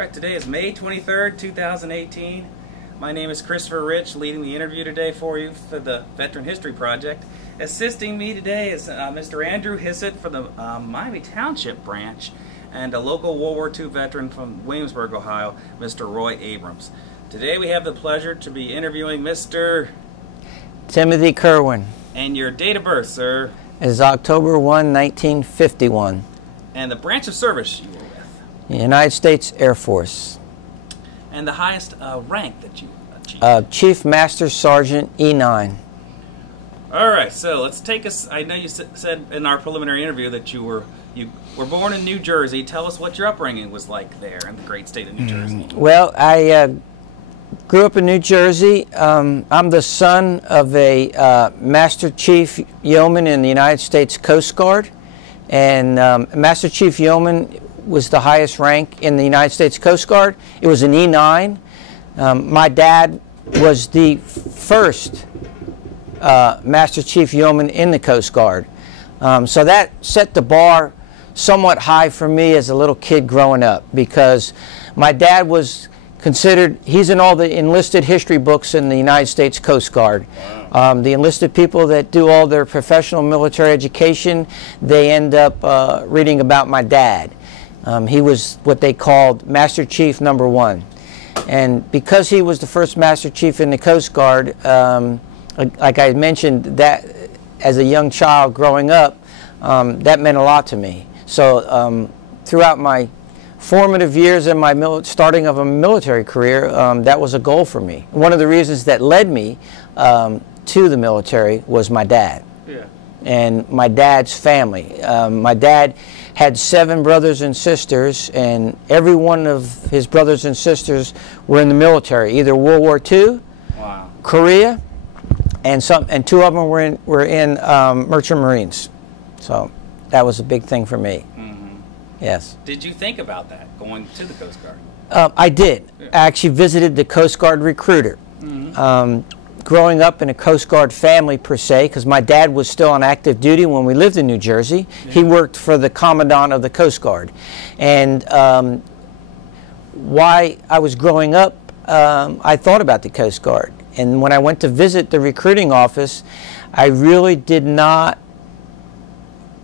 Alright, today is May 23rd, 2018. My name is Christopher Rich, leading the interview today for you for the Veteran History Project. Assisting me today is Mr. Andrew Hissett for the Miami Township branch, and a local World War II veteran from Williamsburg, Ohio, Mr. Roy Abrams. Today we have the pleasure to be interviewing Mr. Timothy Kerwin. And your date of birth, sir? Is October 1, 1951. And the branch of service you were with? The United States Air Force. And the highest rank that you achieved? Chief Master Sergeant E9. Alright, so let's take us. I know you said in our preliminary interview that you were born in New Jersey. Tell us what your upbringing was like there in the great state of New Jersey. Well, I grew up in New Jersey. I'm the son of a Master Chief Yeoman in the United States Coast Guard. And Master Chief Yeoman was the highest rank in the United States Coast Guard. It was an E9. My dad was the first Master Chief Yeoman in the Coast Guard. So that set the bar somewhat high for me as a little kid growing up, because my dad was considered, he's in all the enlisted history books in the United States Coast Guard. Wow. The enlisted people that do all their professional military education, they end up reading about my dad. He was what they called Master Chief #1. And because he was the first Master Chief in the Coast Guard, like I mentioned, that as a young child growing up, that meant a lot to me. So throughout my formative years in my starting of a military career, that was a goal for me. One of the reasons that led me to the military was my dad. Yeah. And my dad's family. My dad had 7 brothers and sisters, and every one of his brothers and sisters were in the military, either World War II, wow, Korea, and 2 of them were in Merchant Marines. So that was a big thing for me. Mm-hmm. Yes. Did you think about that, going to the Coast Guard? I did. Yeah. I actually visited the Coast Guard recruiter. Mm-hmm. Growing up in a Coast Guard family per se, because my dad was still on active duty when we lived in New Jersey. Yeah. He worked for the Commandant of the Coast Guard. And while I was growing up, I thought about the Coast Guard. And when I went to visit the recruiting office, I really did not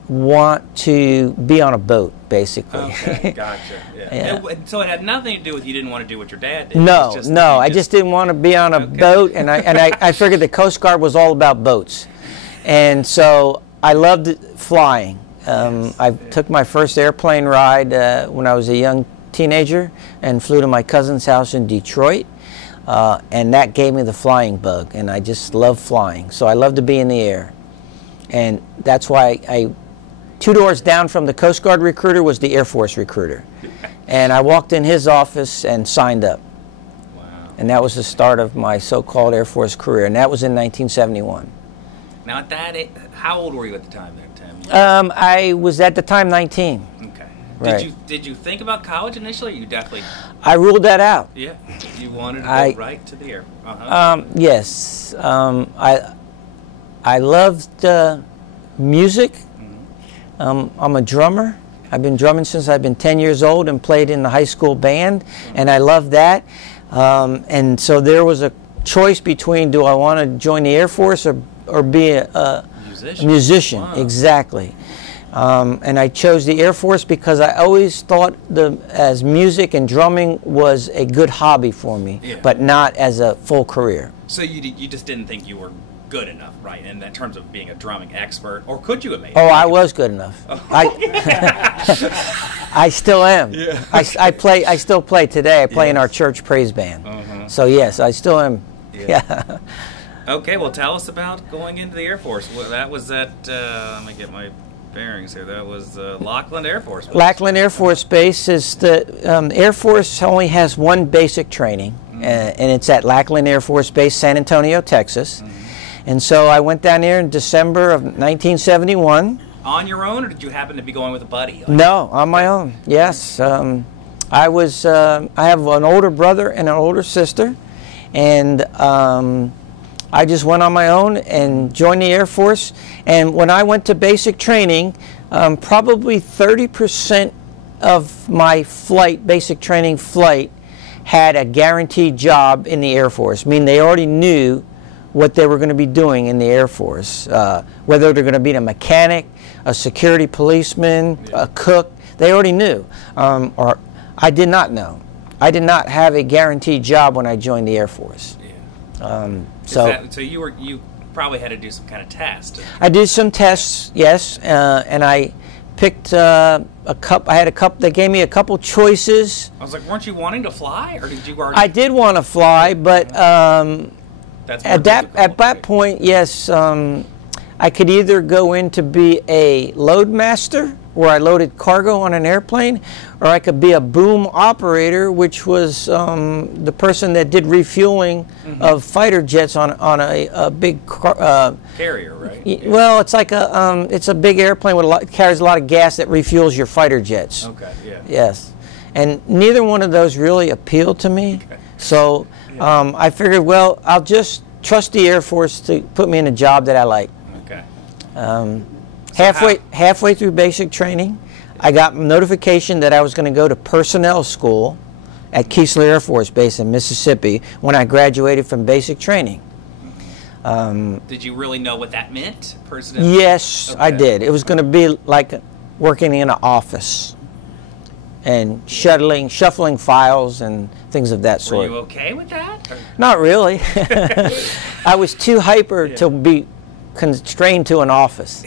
want to be on a boat, basically. Okay, gotcha. Yeah. Yeah. So it had nothing to do with you didn't want to do what your dad did. No, I just didn't want to be on a boat, and I figured the Coast Guard was all about boats, and so I loved flying. I took my first airplane ride when I was a young teenager and flew to my cousin's house in Detroit, and that gave me the flying bug, and I just love flying. So I love to be in the air, and that's why 2 doors down from the Coast Guard recruiter was the Air Force recruiter. And I walked in his office and signed up. Wow. And that was the start of my so-called Air Force career, and that was in 1971. Now, at that age, how old were you at the time there, Tim? I was at the time 19. Okay. Right. Did you think about college initially? You definitely... I ruled that out. Yeah. You wanted to go right to the air. Yes. I loved music. I'm a drummer. I've been drumming since I've been 10 years old and played in the high school band, and I love that. And so there was a choice between, do I want to join the Air Force or be a musician? Wow. Exactly. And I chose the Air Force because I always thought as music and drumming was a good hobby for me, yeah, but not as a full career. So you just didn't think you were good enough, right, in terms of being a drumming expert, or could you have made it? Oh, I was good enough. Oh. I still am. Yeah. I still play today. I play in our church praise band. So yes, I still am. Yeah. Okay, well, tell us about going into the Air Force. Well, that was at let me get my bearings here. That was Lackland Air Force Base. Lackland Air Force Base is the Air Force only has one basic training, and it's at Lackland Air Force Base, San Antonio, Texas. And so I went down here in December of 1971. On your own, or did you happen to be going with a buddy? No, on my own. Yes, I have an older brother and an older sister, and I just went on my own and joined the Air Force. And when I went to basic training, probably 30% of my flight, basic training flight, had a guaranteed job in the Air Force. I mean, they already knew what they were going to be doing in the Air Force, whether they're going to be a mechanic, a security policeman, a cook. They already knew, or I did not know. I did not have a guaranteed job when I joined the Air Force. Yeah. So you probably had to do some kind of test. I did some tests, yes, and I picked a couple. I had a couple. They gave me a couple choices. I was like, weren't you wanting to fly, or did you already? I did want to fly, but at that point, yes, I could either go in to be a load master, where I loaded cargo on an airplane, or I could be a boom operator, which was the person that did refueling of fighter jets on a big carrier, right? Yeah. Well, it's like it's a big airplane with carries a lot of gas that refuels your fighter jets. Okay, yeah. Yes, and neither one of those really appealed to me. Okay. So I figured, well, I'll just trust the Air Force to put me in a job that I like. Okay. Halfway through basic training, I got notification that I was going to go to personnel school at Keesler Air Force Base in Mississippi when I graduated from basic training. Did you really know what that meant? Personnel? Yes, okay. I did. It was going to be like working in an office and shuffling files and things of that sort. Were you okay with that? Or? Not really. I was too hyper to be constrained to an office.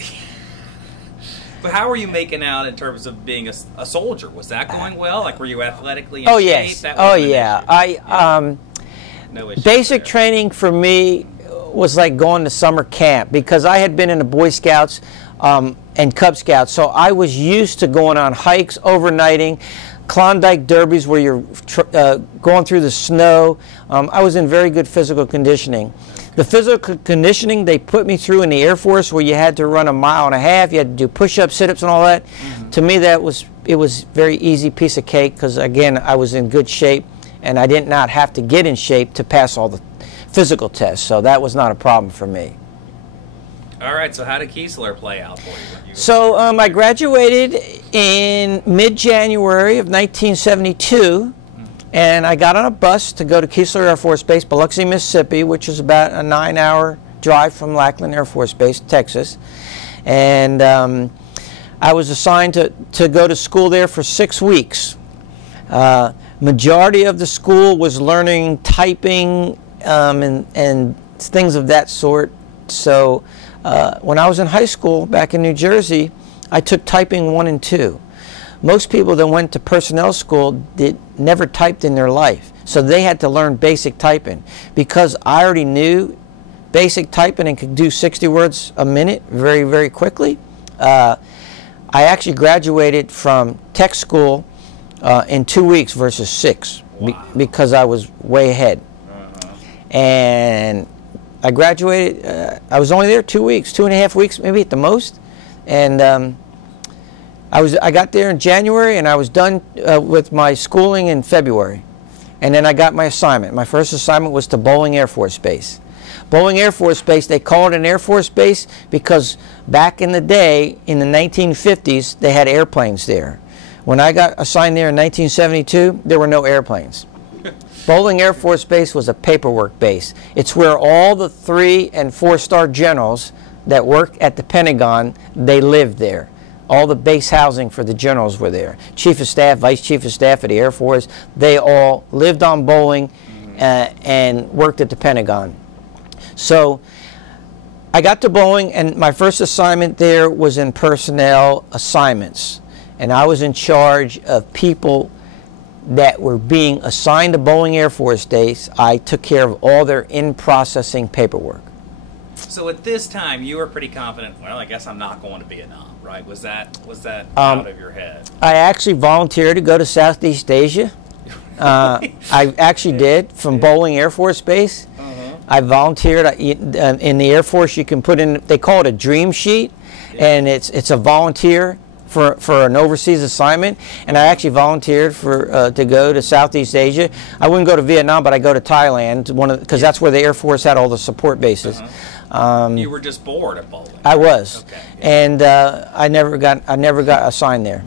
But how were you making out in terms of being a soldier? Was that going well? Like, were you athletically in shape? Yes. Oh, yeah. No issue basic training for me was like going to summer camp, because I had been in the Boy Scouts and Cub Scouts, so I was used to going on hikes, overnighting, Klondike derbies where you're going through the snow. I was in very good physical conditioning. The physical conditioning they put me through in the Air Force, where you had to run 1.5 miles, you had to do push-ups, sit-ups, and all that. To me, it was very easy piece of cake, because again, I was in good shape, and I did not have to get in shape to pass all the physical tests, so that was not a problem for me. All right, so how did Keesler play out for you? So I graduated in mid-January of 1972. And I got on a bus to go to Keesler Air Force Base, Biloxi, Mississippi, which is about a 9-hour drive from Lackland Air Force Base, Texas. And I was assigned to go to school there for 6 weeks. Majority of the school was learning typing and things of that sort. So when I was in high school back in New Jersey, I took typing 1 and 2. Most people that went to personnel school never typed in their life, so they had to learn basic typing. Because I already knew basic typing and could do 60 words a minute very, very quickly, I actually graduated from tech school in 2 weeks versus 6. Wow. Because I was way ahead. And I graduated, I was only there 2 weeks, 2.5 weeks maybe at the most, and I got there in January, and I was done with my schooling in February. And then I got my assignment. My first assignment was to Bolling Air Force Base. Bolling Air Force Base, they called it an Air Force Base because back in the day, in the 1950s, they had airplanes there. When I got assigned there in 1972, there were no airplanes. Bolling Air Force Base was a paperwork base. It's where all the 3- and 4-star generals that work at the Pentagon, they lived there. All the base housing for the generals were there. Chief of Staff, Vice Chief of Staff of the Air Force, they all lived on Bolling and worked at the Pentagon. So I got to Bolling, and my first assignment there was in personnel assignments. And I was in charge of people that were being assigned to Bolling Air Force Base. I took care of all their in-processing paperwork. So at this time, you were pretty confident, well, I guess I'm not going to Vietnam, right? Was that out of your head? I actually volunteered to go to Southeast Asia. I actually did, from Bolling Air Force Base. I volunteered in the Air Force. You can put in, they call it a dream sheet, and it's a volunteer for an overseas assignment, and I actually volunteered to go to Southeast Asia. I wouldn't go to Vietnam, but I go to Thailand, because that's where the Air Force had all the support bases. You were just bored at Bolling. I was, okay. And I never got assigned there.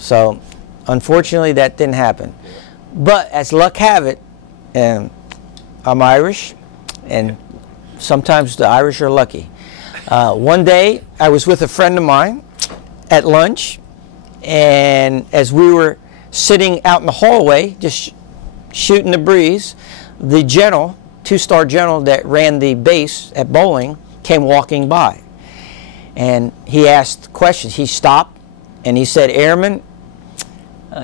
So unfortunately that didn't happen. But as luck have it, I'm Irish, and sometimes the Irish are lucky. One day I was with a friend of mine at lunch, and as we were sitting out in the hallway just shooting the breeze, the general, two-star general that ran the base at Bolling, came walking by. And he asked questions. He stopped and he said, "Airman,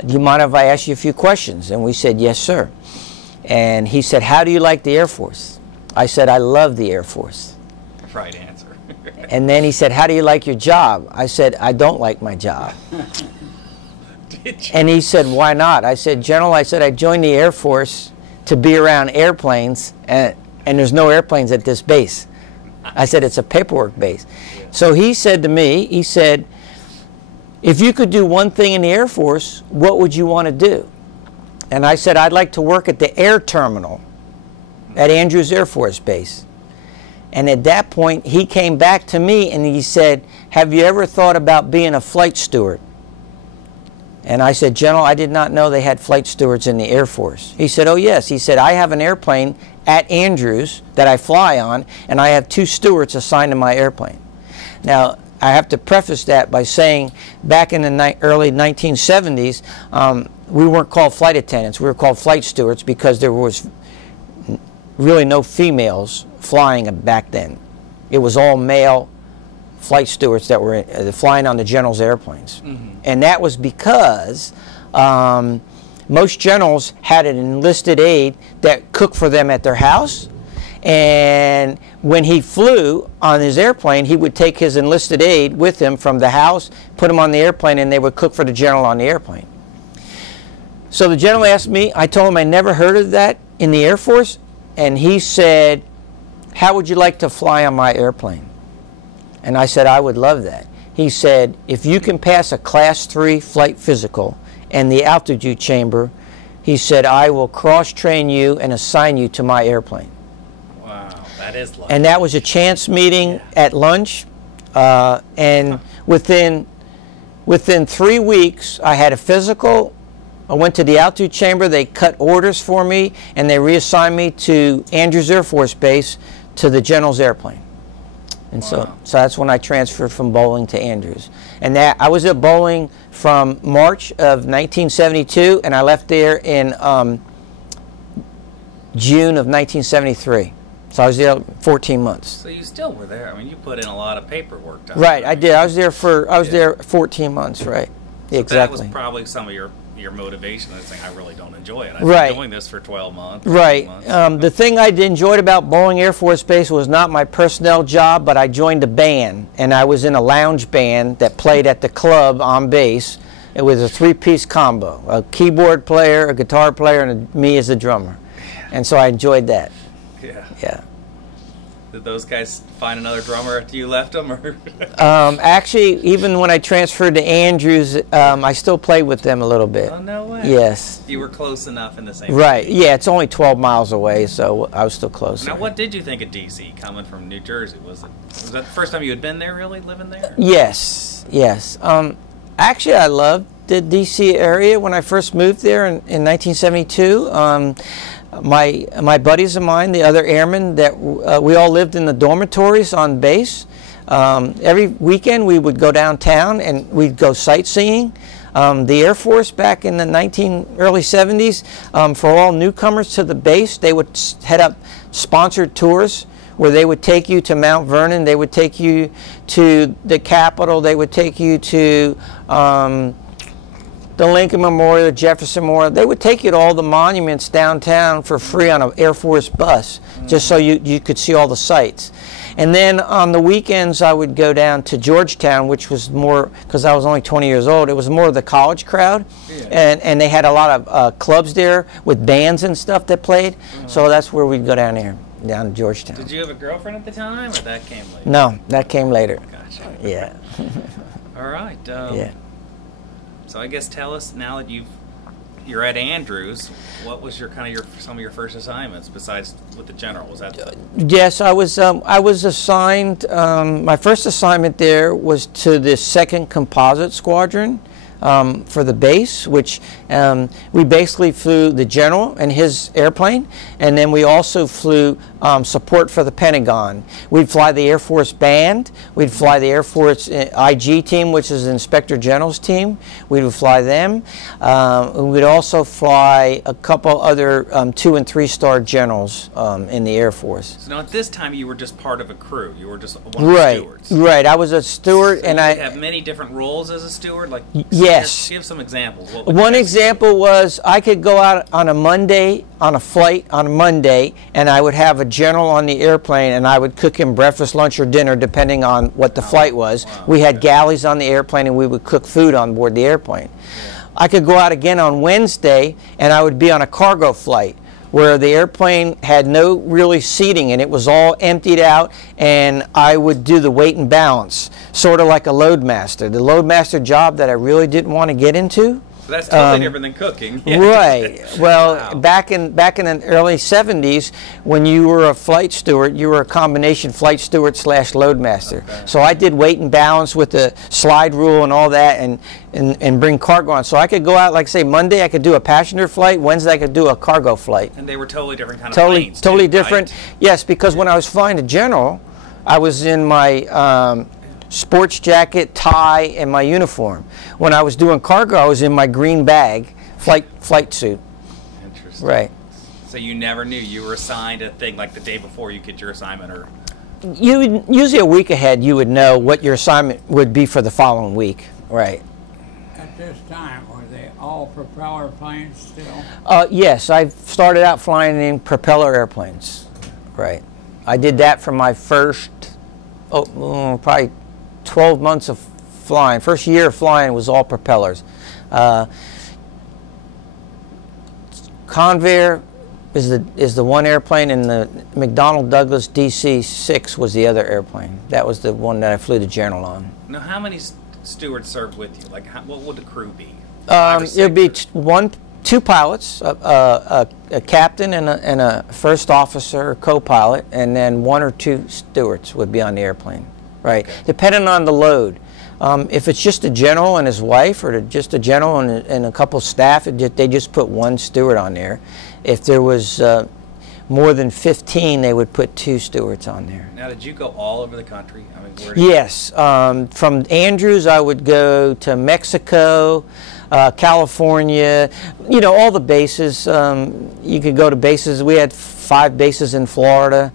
do you mind if I ask you a few questions?" And we said, "Yes, sir." And he said, "How do you like the Air Force?" I said, "I love the Air Force." Right answer. And then he said, "How do you like your job?" I said, "I don't like my job." Did you? And he said, "Why not?" I said, "General," I said, "I joined the Air Force to be around airplanes, and there's no airplanes at this base." I said, "It's a paperwork base." So he said to me, he said, "If you could do one thing in the Air Force, what would you want to do?" And I said, "I'd like to work at the air terminal at Andrews Air Force Base." And at that point, he came back to me and he said, "Have you ever thought about being a flight steward?" And I said, "General, I did not know they had flight stewards in the Air Force." He said, "Oh yes." He said, "I have an airplane at Andrews that I fly on, and I have 2 stewards assigned to my airplane." Now, I have to preface that by saying back in the early 1970s, we weren't called flight attendants. We were called flight stewards because there was really no females flying back then. It was all male flight stewards that were flying on the general's airplanes. And that was because most generals had an enlisted aide that cooked for them at their house. And when he flew on his airplane, he would take his enlisted aide with him from the house, put him on the airplane, and they would cook for the general on the airplane. So the general asked me, I told him I never heard of that in the Air Force, and he said, "How would you like to fly on my airplane?" And I said, "I would love that." He said, "If you can pass a Class 3 flight physical and the altitude chamber," he said, "I will cross-train you and assign you to my airplane." Wow, that is lucky. And that was a chance meeting at lunch, and within 3 weeks, I had a physical. I went to the altitude chamber. They cut orders for me, and they reassigned me to Andrews Air Force Base to the general's airplane. And so that's when I transferred from Bolling to Andrews. And I was at Bolling from March of 1972, and I left there in June of 1973. So I was there 14 months. So you still were there. I mean, you put in a lot of paperwork. Right, I did. I was there there 14 months, right? So exactly. That was probably some of your motivation. I was saying, I really don't enjoy it. I've right. been doing this for 12 months. Right. Months. The thing I enjoyed about Bolling Air Force Base was not my personnel job, but I joined a band, and I was in a lounge band that played at the club on base. It was a 3-piece combo: a keyboard player, a guitar player, and me as a drummer. And so I enjoyed that. Yeah. Yeah. Did those guys find another drummer after you left them, or? Actually, even when I transferred to Andrews, I still played with them a little bit. Oh, no way. Yes. You were close enough in the same. Right. city. Yeah, it's only 12 miles away, so I was still close. Now, what did you think of D.C. coming from New Jersey? Was that the first time you had been there, really, living there? Yes. Yes. Actually, I loved the D.C. area when I first moved there in 1972. My buddies of mine, the other airmen, that we all lived in the dormitories on base. Every weekend we would go downtown and we'd go sightseeing. The Air Force back in the early 70s, for all newcomers to the base, they would head up sponsored tours where they would take you to Mount Vernon, they would take you to the Capitol, they would take you to the Lincoln Memorial, the Jefferson Memorial. They would take you to all the monuments downtown for free on an Air Force bus, just so you could see all the sights. And then on the weekends, I would go down to Georgetown, which was more, because I was only 20 years old, it was more of the college crowd. Yeah. And they had a lot of clubs there with bands and stuff that played. So that's where we'd go down there, down to Georgetown. Did you have a girlfriend at the time, or that came later? No, that came later. Gotcha. Yeah. All right. Yeah. So I guess tell us, now that you're at Andrews, what was some of your first assignments besides with the general? Was that? Yes, I was assigned. My first assignment there was to the 2nd Composite Squadron. for the base, which we basically flew the general and his airplane, and then we also flew support for the Pentagon. We'd fly the Air Force Band, we'd fly the Air Force IG team, which is the Inspector General's team. We would fly them. We'd also fly a couple other 2- and 3-star generals in the Air Force. So now at this time you were just part of a crew. You were just one of the stewards. Right. I was a steward, so and I have many different roles as a steward. Like yes. Give some examples. One example was I could go out on a Monday on a flight on a Monday, and I would have a general on the airplane, and I would cook him breakfast, lunch, or dinner depending on what the flight was. Wow. We had galleys on the airplane, and we would cook food on board the airplane. Yeah. I could go out again on Wednesday, and I would be on a cargo flight where the airplane had no really seating and it was all emptied out, and I would do the weight and balance, sort of like a loadmaster. The loadmaster job that I really didn't want to get into. So that's totally different than cooking. Yeah. Right. Well, wow. back in the early 70s, when you were a flight steward, you were a combination flight steward / loadmaster. Okay. So I did weight and balance with the slide rule and all that, and bring cargo on. So I could go out, like say Monday, I could do a passenger flight. Wednesday, I could do a cargo flight. And they were totally different kind of planes. Totally different. Right? Yes, because when I was flying the general, I was in my sports jacket, tie, and my uniform. When I was doing cargo, I was in my green bag, flight suit. Interesting. Right. So you never knew you were assigned a thing like the day before you get your assignment, or? Usually a week ahead, you would know what your assignment would be for the following week. Right. At this time, were they all propeller planes still? Yes, I started out flying in propeller airplanes. Right. I did that for my first, probably 12 months of flying. First year of flying was all propellers. Convair is the one airplane, and the McDonnell Douglas DC-6 was the other airplane. That was the one that I flew the general on. Now, how many stewards served with you? Like, what would the crew be? It would be two pilots, a captain and a first officer or co-pilot, and then 1 or 2 stewards would be on the airplane. Right, okay. Depending on the load. If it's just a general and his wife, or just a general and a couple staff, they just put 1 steward on there. If there was more than 15, they would put 2 stewards on there. Now, did you go all over the country? I mean, where yes. From Andrews, I would go to Mexico, California, all the bases. You could go to bases. We had 5 bases in Florida.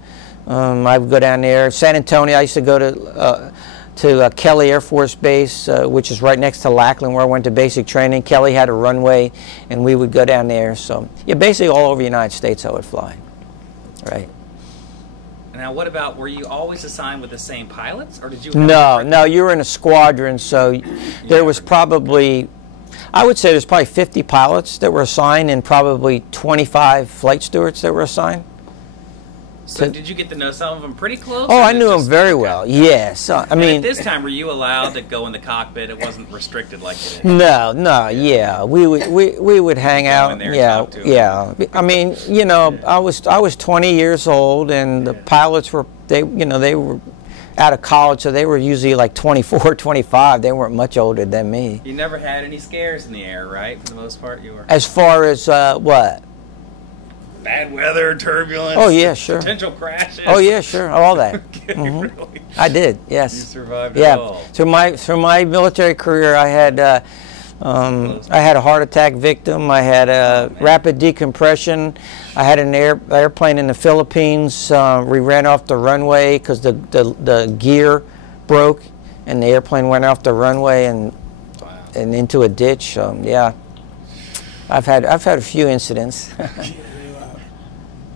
I would go down there. San Antonio, I used to go to Kelly Air Force Base, which is right next to Lackland, where I went to basic training. Kelly had a runway, and we would go down there. So, yeah, basically all over the United States I would fly. Right. Now, what about, were you always assigned with the same pilots, or did you? No, you were in a squadron, so there was probably, I would say there's probably 50 pilots that were assigned, and probably 25 flight stewards that were assigned. So did you get to know some of them pretty close? Oh, I knew them very well. Yes, I mean. At this time, were you allowed to go in the cockpit? It wasn't restricted like it is. No, yeah. We would hang out. Yeah. I mean, I was 20 years old, and the pilots were they were out of college, so they were usually like 24, 25. They weren't much older than me. You never had any scares in the air, right? For the most part, you were. As far as what? Bad weather, turbulence. Oh yeah, sure. Potential crashes. Oh yeah, sure. All that. Really? I did. Yes. You survived it all. Through my military career, I had a heart attack victim. I had a rapid decompression. I had an airplane in the Philippines. We ran off the runway because the gear broke, and the airplane went off the runway and into a ditch. Yeah, I've had a few incidents.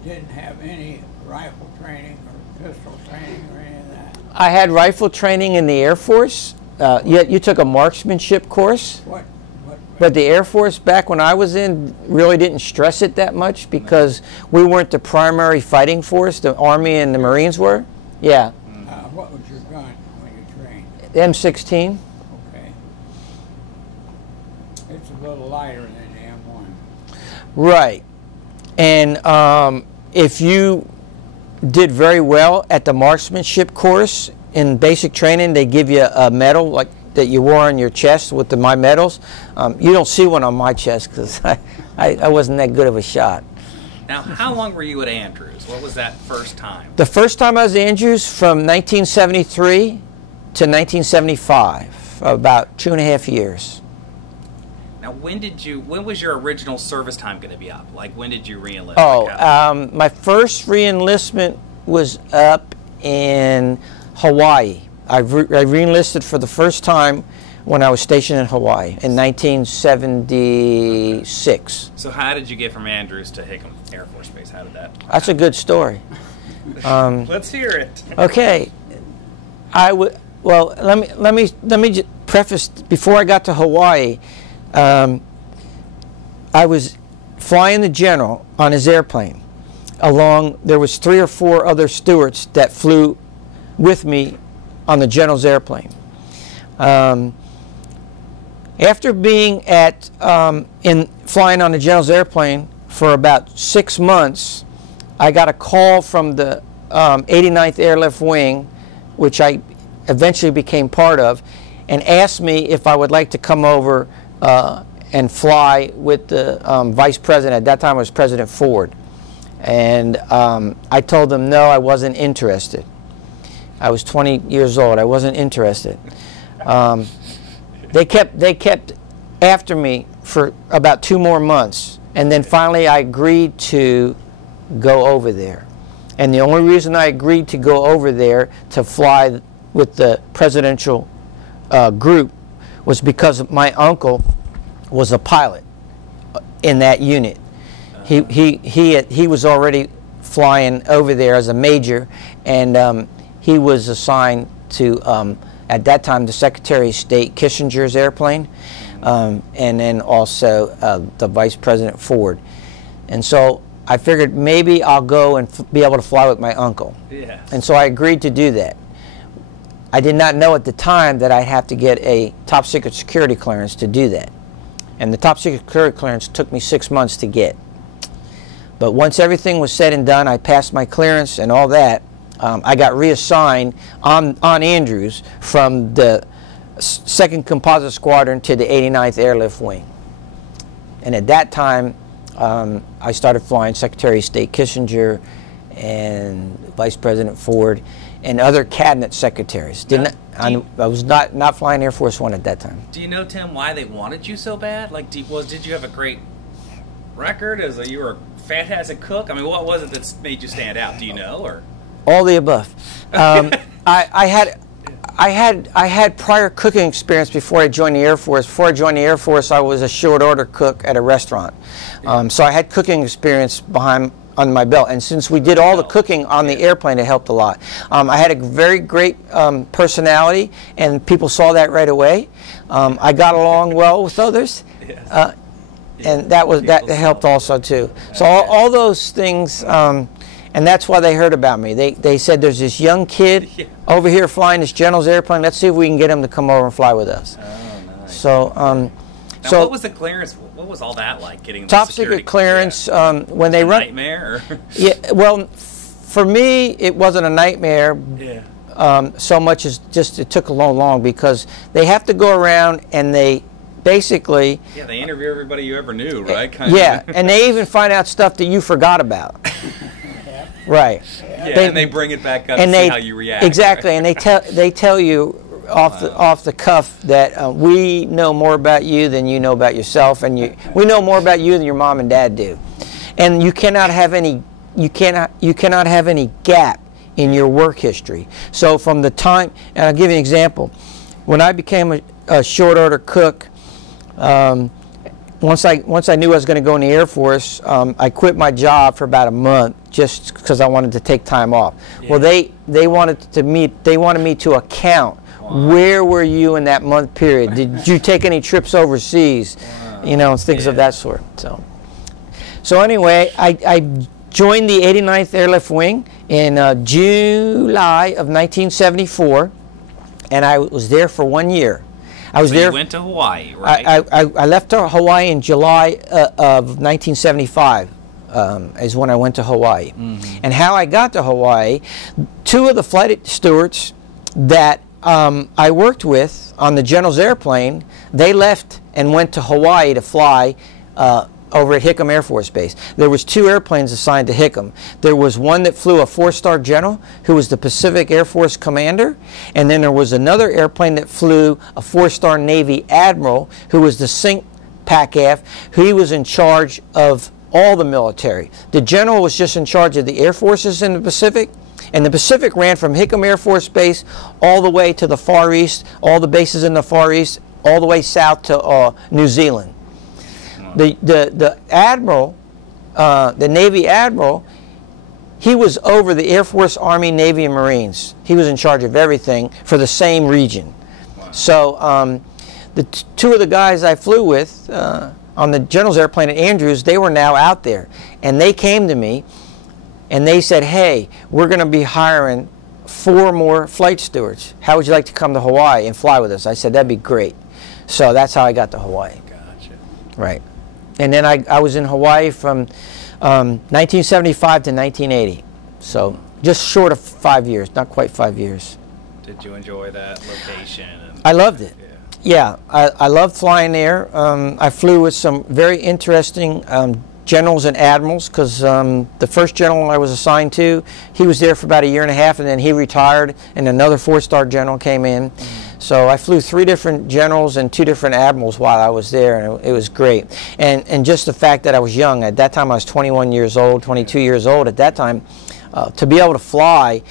Didn't have any rifle training or pistol training or any of that? I had rifle training in the Air Force. You took a marksmanship course. What? But the Air Force, back when I was in, really didn't stress it that much because we weren't the primary fighting force. The Army and the Marines were. Yeah. What was your gun when you trained? M16. Okay. It's a little lighter than the M1. Right. And if you did very well at the marksmanship course in basic training, they give you a medal, like that you wore on your chest with my medals. You don't see one on my chest because I wasn't that good of a shot. Now, how long were you at Andrews? What was that first time? The first time I was at Andrews from 1973 to 1975, about 2.5 years. Now, when was your original service time going to be up? Like, when did you re-enlist? Oh, my first re-enlistment was up in Hawaii. I re-enlisted for the first time when I was stationed in Hawaii in 1976. So how did you get from Andrews to Hickam Air Force Base? How did that happen? That's a good story. Let's hear it. Okay. Well, let me just preface, before I got to Hawaii, I was flying the general on his airplane. There was 3 or 4 other stewards that flew with me on the general's airplane. After being flying on the general's airplane for about 6 months, I got a call from the 89th Airlift Wing, which I eventually became part of, and asked me if I would like to come over and fly with the vice president. At that time it was President Ford. And I told them no, I wasn't interested. I was 20 years old. I wasn't interested. They kept after me for about 2 more months, and then finally I agreed to go over there. And the only reason I agreed to go over there to fly with the presidential group was because my uncle was a pilot in that unit. He was already flying over there as a major, and he was assigned to at that time the Secretary of State Kissinger's airplane, and then also the Vice President Ford. And so I figured maybe I'll go and be able to fly with my uncle. Yes. And so I agreed to do that. I did not know at the time that I'd have to get a top secret security clearance to do that. And the top secret security clearance took me 6 months to get. But once everything was said and done, I passed my clearance and all that, I got reassigned on Andrews from the 2nd Composite Squadron to the 89th Airlift Wing. And at that time, I started flying Secretary of State Kissinger and Vice President Ford and other cabinet secretaries. I was not flying Air Force One at that time. Do you know, Tim, why they wanted you so bad? Like, did you have a great record? You were a fantastic cook? I mean, what was it that made you stand out? Do you know, or? All the above. I had prior cooking experience before I joined the Air Force. Before I joined the Air Force, I was a short order cook at a restaurant. So I had cooking experience on my belt, and since we did all the cooking on the airplane, it helped a lot. I had a very great personality, and people saw that right away. I got along well with others, and that helped also too. So all those things. And that's why they heard about me. They said, there's this young kid over here flying this general's airplane. Let's see if we can get him to come over and fly with us. Oh, nice. So, now, what was the clearance? What was all that like? Getting top the secret clearance. When they run nightmare. Yeah. Well, for me, it wasn't a nightmare. Yeah. So much as just it took a long because they have to go around and they basically. Yeah, they interview everybody you ever knew, right? Yeah, and they even find out stuff that you forgot about. Right. Yeah, and they bring it back up and see how you react. Exactly, right? And they tell you off the cuff that we know more about you than you know about yourself, and we know more about you than your mom and dad do, and you cannot have any gap in your work history. So from the time, and I'll give you an example, when I became a short order cook. Once I knew I was going to go in the Air Force, I quit my job for about a month just because I wanted to take time off. Yeah. Well, they wanted me to account. Wow. Where were you in that month period? Did you take any trips overseas? Wow. You know, things of that sort. So anyway, I joined the 89th Airlift Wing in July of 1974, and I was there for 1 year. You went to Hawaii, right? I left Hawaii in July of 1975 is when I went to Hawaii. Mm-hmm. And how I got to Hawaii, 2 of the flight stewards that I worked with on the general's airplane, they left and went to Hawaii to fly over at Hickam Air Force Base. There was 2 airplanes assigned to Hickam. There was one that flew a 4-star general who was the Pacific Air Force commander, and then there was another airplane that flew a 4-star Navy admiral who was the SINC PACAF. He was in charge of all the military. The general was just in charge of the air forces in the Pacific, and the Pacific ran from Hickam Air Force Base all the way to the Far East, all the bases in the Far East, all the way south to New Zealand. The admiral, the Navy admiral, he was over the Air Force, Army, Navy, and Marines. He was in charge of everything for the same region. Wow. So the 2 of the guys I flew with on the general's airplane at Andrews, they were now out there. And they came to me and they said, hey, we're going to be hiring 4 more flight stewards. How would you like to come to Hawaii and fly with us? I said, that'd be great. So that's how I got to Hawaii. Gotcha. Right. And then I was in Hawaii from 1975 to 1980. So just short of 5 years, not quite 5 years. Did you enjoy that location? I loved it. Yeah, I loved flying there. I flew with some very interesting generals and admirals, because the first general I was assigned to, he was there for about 1.5 years, and then he retired, and another 4-star general came in. So I flew 3 different generals and 2 different admirals while I was there, and it was great. And just the fact that I was young, at that time I was 21 years old, 22 years old at that time, to be able to fly.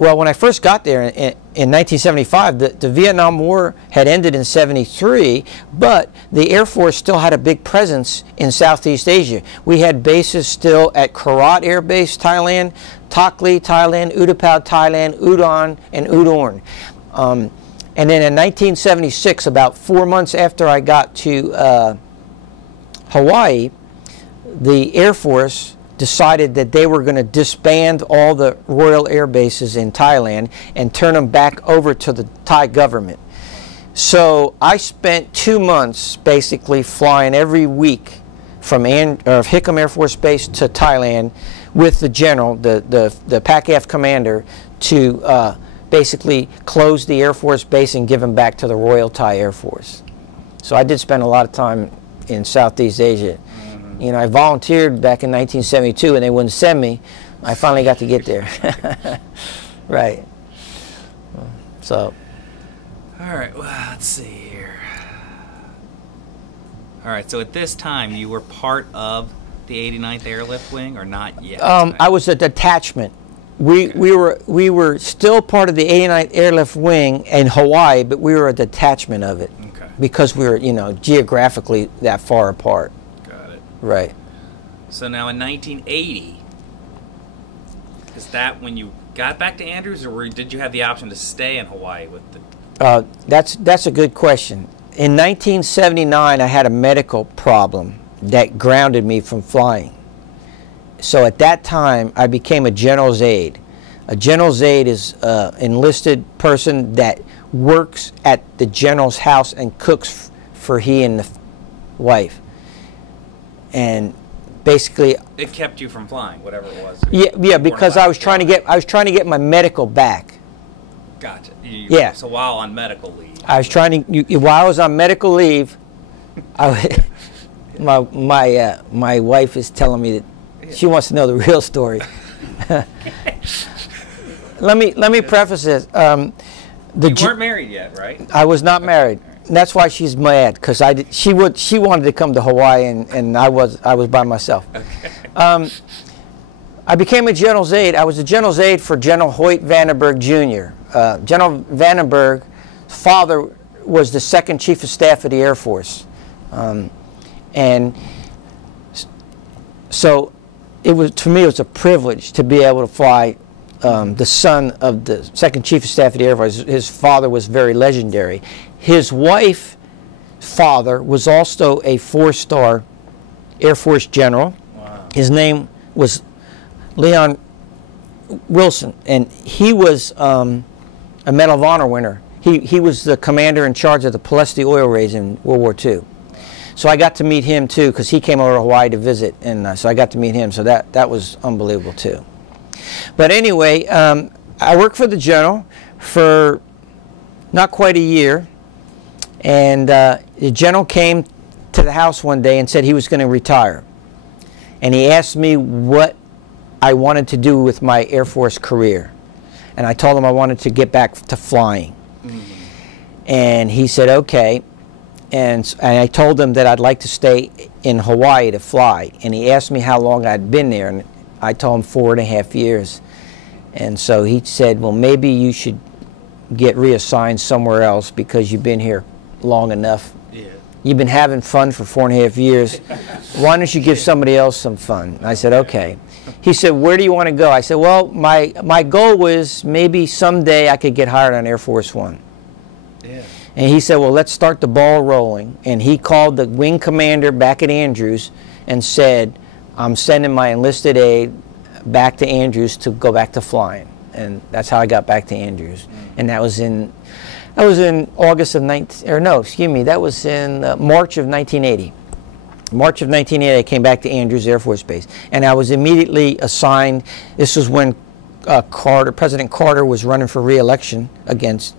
Well, when I first got there in 1975, the Vietnam War had ended in '73, but the Air Force still had a big presence in Southeast Asia. We had bases still at Korat Air Base, Thailand, Tak Lee, Thailand, Utapao, Thailand, Udon, and Udorn. And then in 1976, about 4 months after I got to Hawaii, the Air Force decided that they were going to disband all the Royal Air Bases in Thailand and turn them back over to the Thai government. So I spent 2 months basically flying every week from Hickam Air Force Base to Thailand with the general, the PACAF commander, to basically close the Air Force Base and give them back to the Royal Thai Air Force. So I did spend a lot of time in Southeast Asia. You know, I volunteered back in 1972 and they wouldn't send me. I finally got to get there. Right. So. All right, well, let's see here. All right, so at this time you were part of the 89th Airlift Wing or not yet? I was a detachment. We were still part of the 89th Airlift Wing in Hawaii, but we were a detachment of it. Okay. Because we were, you know, geographically that far apart. Right. So now in 1980, is that when you got back to Andrews, or did you have the option to stay in Hawaii with the... That's a good question. In 1979, I had a medical problem that grounded me from flying. So at that time, I became a general's aide. A general's aide is an enlisted person that works at the general's house and cooks for he and the wife. And basically, it kept you from flying, whatever it was. Yeah, because I was trying to get my medical back. Gotcha. Yeah. So while on medical leave, I was trying to. While I was on medical leave, my wife is telling me that she wants to know the real story. Let me preface this. You weren't married yet, right? I was not married. And that's why she's mad, because she wanted to come to Hawaii and I was by myself. Okay. I became a general's aide. I was a general's aide for General Hoyt Vandenberg Jr. General Vandenberg's father was the second chief of staff of the Air Force, and so for me it was a privilege to be able to fly the son of the second chief of staff of the Air Force. His father was very legendary. His wife's father was also a 4-star Air Force general. Wow. His name was Leon Wilson, and he was a Medal of Honor winner. He was the commander in charge of the Pulaski oil raids in World War II. So I got to meet him too, because he came over to Hawaii to visit, and so I got to meet him. So that was unbelievable too. But anyway, I worked for the general for not quite a year, and the general came to the house one day and said he was going to retire. And he asked me what I wanted to do with my Air Force career. And I told him I wanted to get back to flying. And he said, okay. And I told him that I'd like to stay in Hawaii to fly. And he asked me how long I'd been there. And I told him 4.5 years. And so he said, well, maybe you should get reassigned somewhere else because you've been here long enough. Yeah. You've been having fun for 4.5 years. Why don't you give somebody else some fun? And I said, okay. He said, where do you want to go? I said, well, my goal was maybe someday I could get hired on Air Force One. Yeah. And he said, well, let's start the ball rolling. And he called the wing commander back at Andrews and said, I'm sending my enlisted aide back to Andrews to go back to flying. And that's how I got back to Andrews. And that was in August of that was in March of 1980. March of 1980, I came back to Andrews Air Force Base, and I was immediately assigned. This was when President Carter was running for re-election against.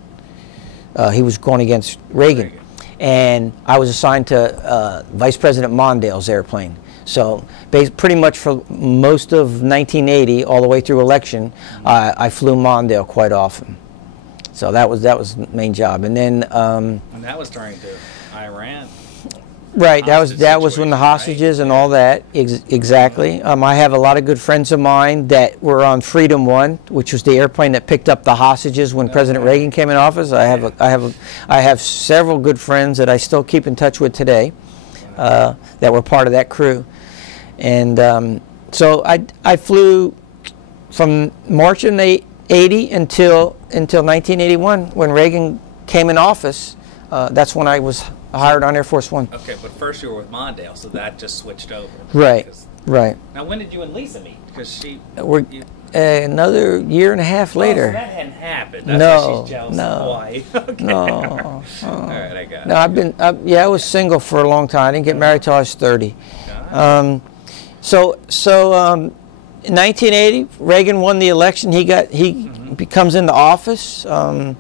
He was going against Reagan, and I was assigned to Vice President Mondale's airplane. So pretty much for most of 1980, all the way through election, I flew Mondale quite often. So that was the main job, and then. And that was during the Iran. Right, that was when the hostages, right? And all that, exactly. I have a lot of good friends of mine that were on Freedom One, which was the airplane that picked up the hostages when President Reagan came in office. I have several good friends that I still keep in touch with today, that were part of that crew, and so I flew from March of '80 until 1981 when Reagan came in office. That's when I was hired on Air Force One. Okay, but first you were with Mondale, so that just switched over. Right, right. Now, when did you and Lisa meet? Because another year and a half later. So that hadn't happened. That's why she's jealous of Hawaii. Okay. No. All right, I got it. No, I was single for a long time. I didn't get married till I was 30. So in 1980, Reagan won the election. He comes into office, and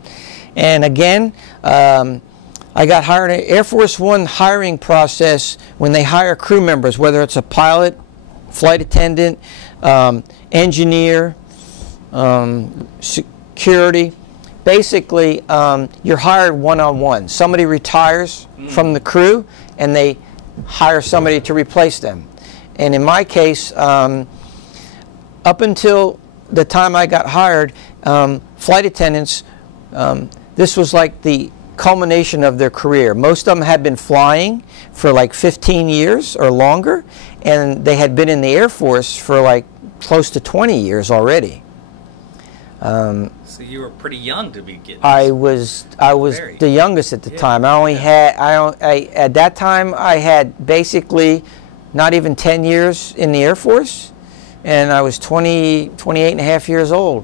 again. I got hired in Air Force One hiring process when they hire crew members, whether it's a pilot, flight attendant, engineer, security. Basically, you're hired one-on-one. Somebody retires from the crew, and they hire somebody to replace them. And in my case, up until the time I got hired, flight attendants, this was like the culmination of their career. Most of them had been flying for like 15 years or longer, and they had been in the Air Force for like close to 20 years already. So you were pretty young to be getting. I was the youngest at the time. I only had at that time I had basically not even 10 years in the Air Force, and I was 28 and a half years old.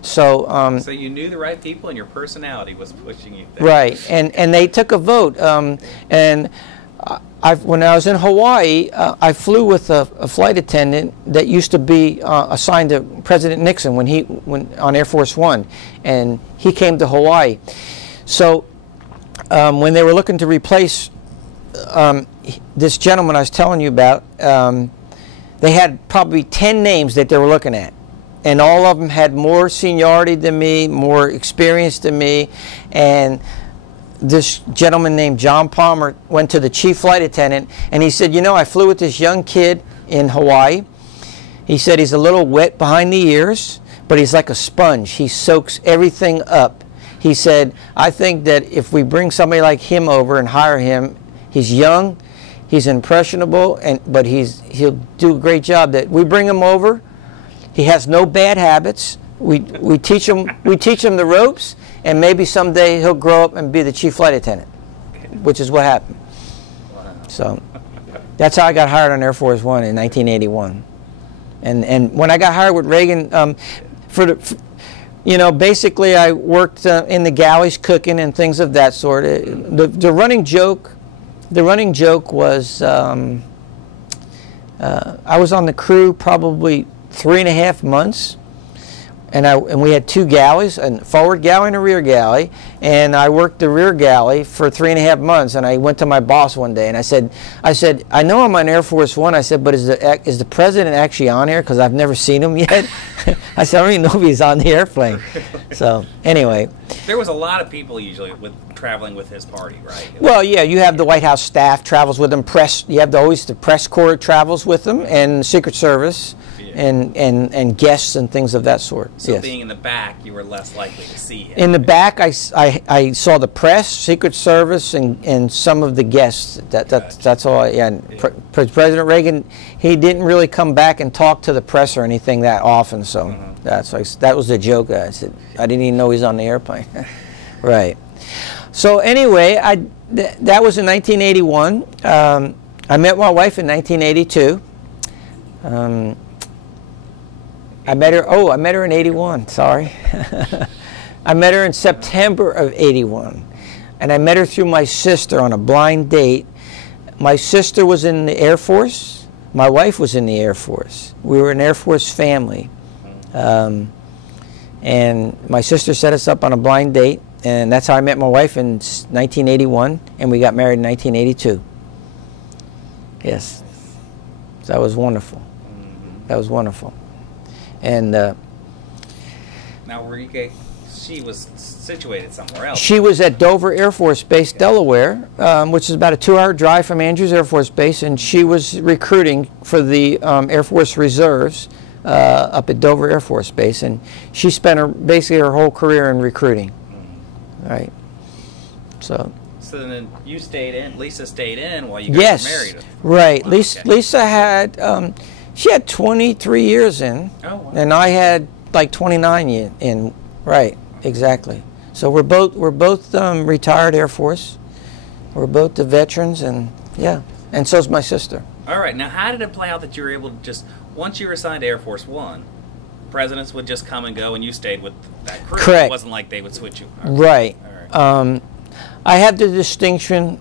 So you knew the right people, and your personality was pushing you there. Right, and they took a vote. And when I was in Hawaii, I flew with a flight attendant that used to be assigned to President Nixon when on Air Force One, and he came to Hawaii. So when they were looking to replace this gentleman I was telling you about, they had probably 10 names that they were looking at. And all of them had more seniority than me, more experience than me. And this gentleman named John Palmer went to the chief flight attendant, and he said, you know, I flew with this young kid in Hawaii. He said he's a little wet behind the ears, but he's like a sponge. He soaks everything up. He said, I think that if we bring somebody like him over and hire him, he's young, he's impressionable, but he'll do a great job. That we bring him over. He has no bad habits. We teach him the ropes, and maybe someday he'll grow up and be the chief flight attendant, which is what happened. Wow. So that's how I got hired on Air Force One in 1981. And when I got hired with Reagan, basically I worked in the galleys cooking and things of that sort. The running joke was I was on the crew probably 3.5 months, and we had 2 galleys, a forward galley and a rear galley, and I worked the rear galley for 3.5 months. And I went to my boss one day and I said, I know I'm on Air Force One. I said, but is the president actually on here? Because I've never seen him yet. I said, I don't even know if he's on the airplane. So anyway, there was a lot of people usually traveling with his party, right? Well, yeah, you have the White House staff travels with them. You have always the press corps travels with them, and Secret Service. And guests and things of that sort. So yes. Being in the back, you were less likely to see him. In the back, I saw the press, Secret Service, and some of the guests. That's all. President Reagan, he didn't really come back and talk to the press or anything that often. So that was the joke. I said I didn't even know he was on the airplane. Right. So anyway, that was in 1981. I met my wife in 1982. I met her in 81, sorry. I met her in September of 81. And I met her through my sister on a blind date. My sister was in the Air Force. My wife was in the Air Force. We were an Air Force family. And my sister set us up on a blind date. And that's how I met my wife in 1981. And we got married in 1982. Yes. So that was wonderful. That was wonderful. And now, she was situated somewhere else. She was at Dover Air Force Base, Delaware, which is about a 2-hour drive from Andrews Air Force Base, and she was recruiting for the Air Force Reserves up at Dover Air Force Base, and she spent basically her whole career in recruiting. Right. So then you stayed in. Lisa stayed in while you guys were married. Right. Wow, Lisa had. She had 23 years in, and I had like 29 in. Right, exactly. So we're both retired Air Force. We're both the veterans, and yeah, and so's my sister. All right. Now, how did it play out that you were able to just once you were assigned to Air Force One, presidents would just come and go, and you stayed with that crew? Correct. It wasn't like they would switch you. Right. All right. I have the distinction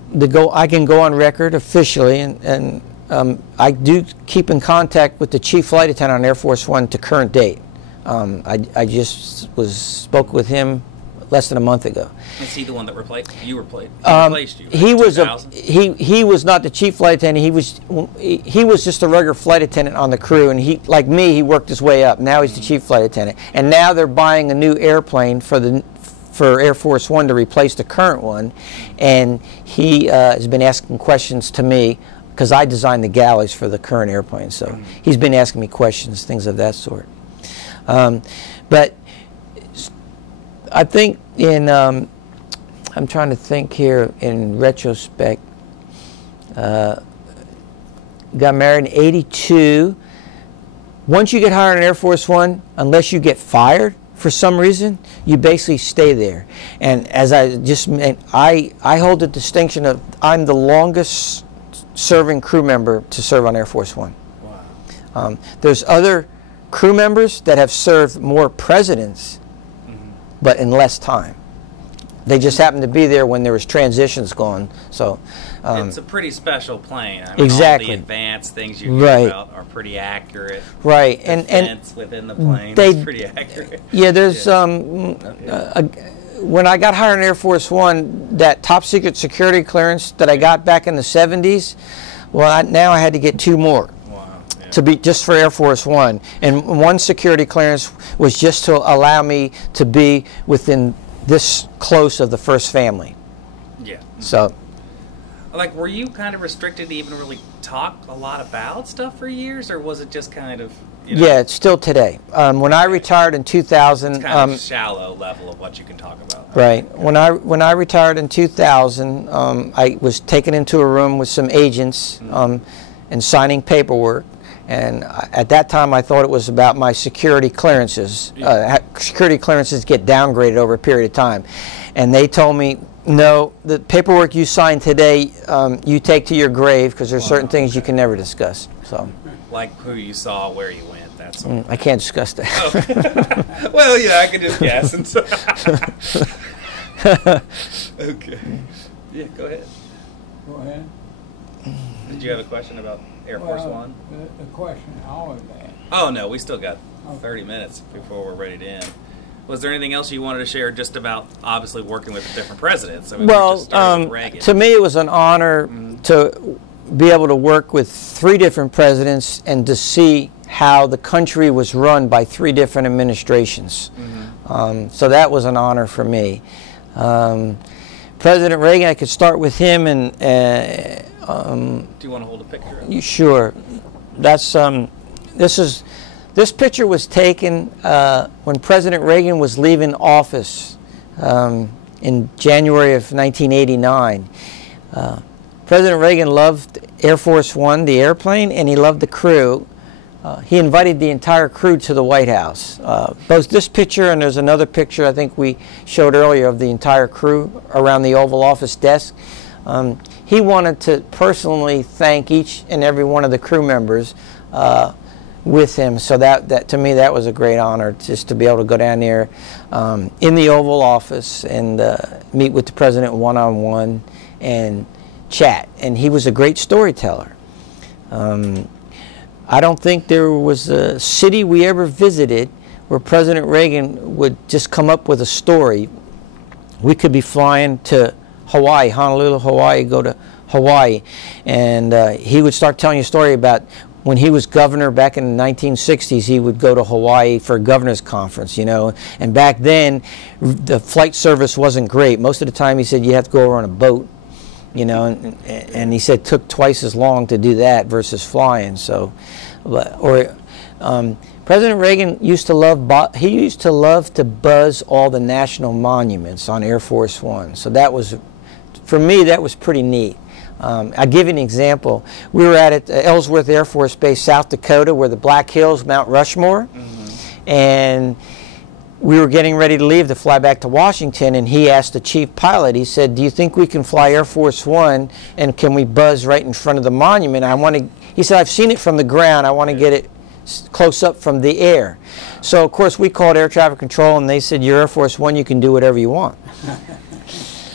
I can go on record officially, and I do keep in contact with the chief flight attendant on Air Force One to current date. I just spoke with him less than a month ago. Is he the one that replaced you? Replaced you? He was not the chief flight attendant. He was just a regular flight attendant on the crew, and he, like me, he worked his way up. Now he's the chief flight attendant, and now they're buying a new airplane for Air Force One to replace the current one, and he has been asking questions to me because I designed the galleys for the current airplane. So he's been asking me questions, things of that sort. But I think I'm trying to think here in retrospect. Got married in 82. Once you get hired in Air Force One, unless you get fired for some reason, you basically stay there. And as I just meant, I hold the distinction of I'm the longest serving crew member to serve on Air Force One. Wow. There's other crew members that have served more presidents, but in less time. They just happened to be there when there was transitions going. So it's a pretty special plane. I mean, exactly. All the advanced things you hear about are pretty accurate. Right, and within the plane is pretty accurate. Yeah, there's when I got hired in Air Force One, that top secret security clearance that I got back in the 70s, well, now I had to get 2 more. To be just for Air Force One, and one security clearance was just to allow me to be within this close of the first family. Yeah. So, like, were you kind of restricted to even really talk a lot about stuff for years, or was it just kind of? Yeah, it's still today. When I retired in 2000, it's kind of a shallow level of what you can talk about. Right. When I retired in 2000, I was taken into a room with some agents and signing paperwork. And at that time, I thought it was about my security clearances. Security clearances get downgraded over a period of time. And they told me, no, the paperwork you signed today, you take to your grave, because there's certain things you can never discuss. So, like who you saw, where you went, that sort of thing. I can't discuss that. Oh. Well, yeah, I could just guess. And so okay. Yeah, go ahead. Go ahead. Did you have a question about Air Force One? The question I always ask. Oh, no, we still got 30 minutes before we're ready to end. Was there anything else you wanted to share just about, obviously, working with different presidents? I mean, well, to me it was an honor to be able to work with 3 different presidents and to see how the country was run by 3 different administrations. So that was an honor for me. President Reagan, I could start with him, and do you want to hold a picture? Sure. That's this picture was taken when President Reagan was leaving office in January of 1989. President Reagan loved Air Force One, the airplane, and he loved the crew. He invited the entire crew to the White House. Both this picture and there's another picture I think we showed earlier of the entire crew around the Oval Office desk. He wanted to personally thank each and every one of the crew members with him. So that to me that was a great honor, just to be able to go down there in the Oval Office and meet with the President one-on-one and chat. And he was a great storyteller. I don't think there was a city we ever visited where President Reagan would just come up with a story. We could be flying to Hawaii, Honolulu, Hawaii, go to Hawaii, and he would start telling you a story about when he was governor back in the 1960s. He would go to Hawaii for a governor's conference, you know, and back then the flight service wasn't great. Most of the time he said you have to go over on a boat, you know, and he said it took twice as long to do that versus flying. So, President Reagan used to love to buzz all the national monuments on Air Force One. So that was, for me, that was pretty neat. I'll give you an example. We were at Ellsworth Air Force Base, South Dakota, where the Black Hills, Mount Rushmore, and we were getting ready to leave to fly back to Washington, and he asked the chief pilot, he said, do you think we can fly Air Force One, and can we buzz right in front of the monument? He said, I've seen it from the ground, I want to get it close up from the air. So of course we called air traffic control, and they said, you're Air Force One, you can do whatever you want.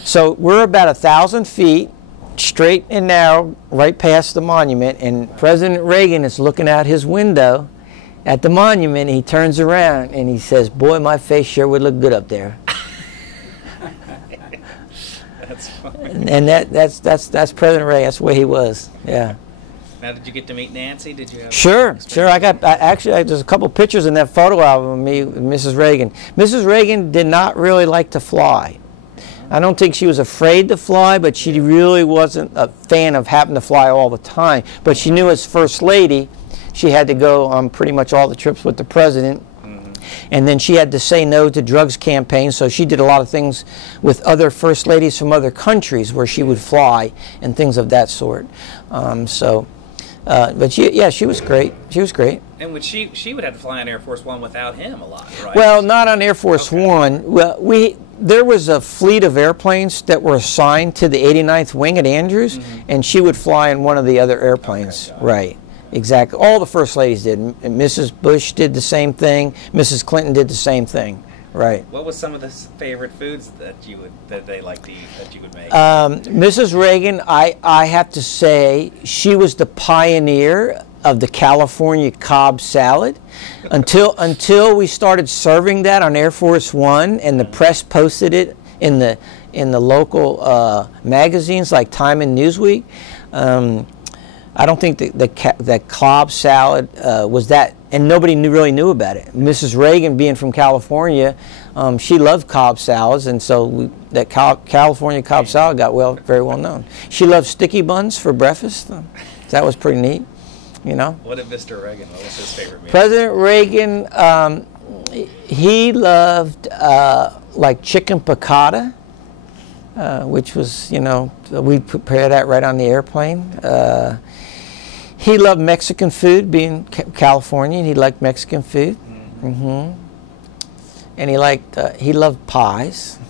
So we're about 1,000 feet, straight and narrow, right past the monument, and President Reagan is looking out his window at the monument. He turns around and he says, boy, my face sure would look good up there. That's funny. And that's President Reagan. That's the way he was. Yeah. Now, did you get to meet Nancy? Did you have Sure. Actually, there's a couple pictures in that photo album of me with Mrs. Reagan. Mrs. Reagan did not really like to fly. I don't think she was afraid to fly, but she really wasn't a fan of having to fly all the time. But she knew as First Lady, she had to go on pretty much all the trips with the President. And then she had to say no to drugs campaigns, so she did a lot of things with other First Ladies from other countries where she would fly and things of that sort. But she was great. She was great. And would she would have to fly on Air Force One without him a lot, right? Well, not on Air Force One. Well, there was a fleet of airplanes that were assigned to the 89th Wing at Andrews, and she would fly in one of the other airplanes. Right. Exactly. All the First Ladies did. And Mrs. Bush did the same thing. Mrs. Clinton did the same thing. Right. What was some of the favorite foods that they liked to eat that you would make? Mrs. Reagan, I have to say, she was the pioneer of the California Cobb salad. Until we started serving that on Air Force One, and the press posted it in the local magazines like Time and Newsweek. I don't think that Cobb salad was that, and nobody really knew about it. Mrs. Reagan, being from California, she loved Cobb salads, and so that California Cobb salad got very well known. She loved sticky buns for breakfast. That was pretty neat, you know. What did Mr. Reagan? What was his favorite meal? President Reagan, he loved like chicken piccata, which was, you know, we prepare that right on the airplane. He loved Mexican food, being Californian. He liked Mexican food. And he loved pies.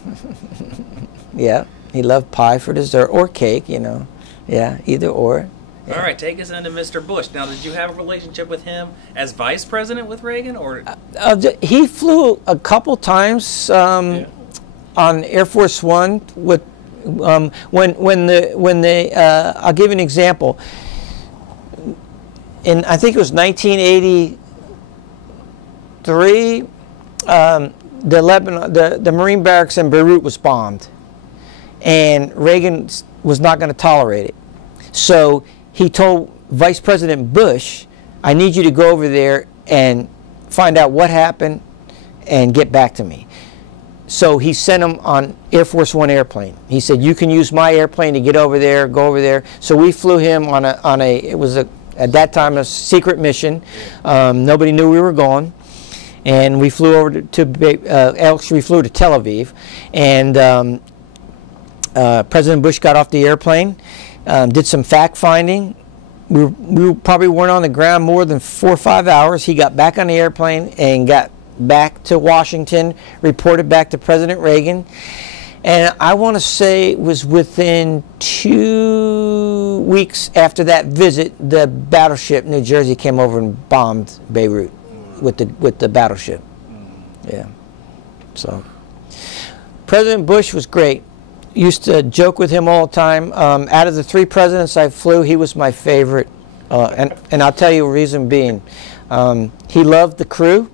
Yeah, he loved pie for dessert, or cake, you know. Yeah, either or. Yeah. All right, take us into Mr. Bush. Now, did you have a relationship with him as vice president with Reagan, or? He flew a couple times on Air Force One with when I'll give you an example. in I think it was 1983, the Marine barracks in Beirut was bombed, and Reagan was not going to tolerate it. So he told Vice President Bush, I need you to go over there and find out what happened and get back to me. So he sent him on Air Force One airplane. He said, you can use my airplane to get over there, go over there. So we flew him on it was at that time a secret mission. Nobody knew we were going. And we flew over we flew to Tel Aviv. And President Bush got off the airplane, did some fact finding. We probably weren't on the ground more than 4 or 5 hours. He got back on the airplane and got back to Washington, reported back to President Reagan. And I want to say it was within 2 weeks after that visit, the battleship New Jersey came over and bombed Beirut with the battleship. Yeah. So President Bush was great. Used to joke with him all the time. Out of the 3 presidents I flew, he was my favorite. And I'll tell you a reason being. He loved the crew.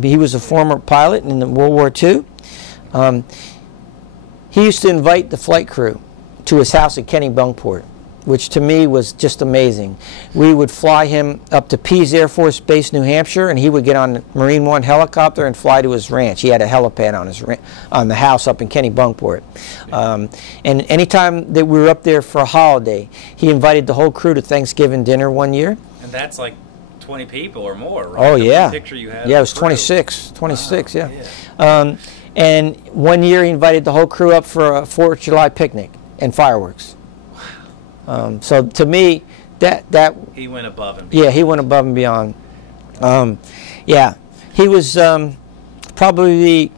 He was a former pilot in World War II. He used to invite the flight crew to his house at Kennebunkport, which to me was just amazing. We would fly him up to Pease Air Force Base, New Hampshire, and he would get on the Marine One helicopter and fly to his ranch. He had a helipad on the house up in Kennebunkport. And anytime that we were up there for a holiday, he invited the whole crew to Thanksgiving dinner one year. And that's like 20 people or more, right? Oh, yeah. The picture you had. Yeah, it was 26. Wow, yeah. Yeah. And one year he invited the whole crew up for a 4th of July picnic and fireworks. So to me, that he went above and beyond. Yeah, he went above and beyond. Yeah, he was probably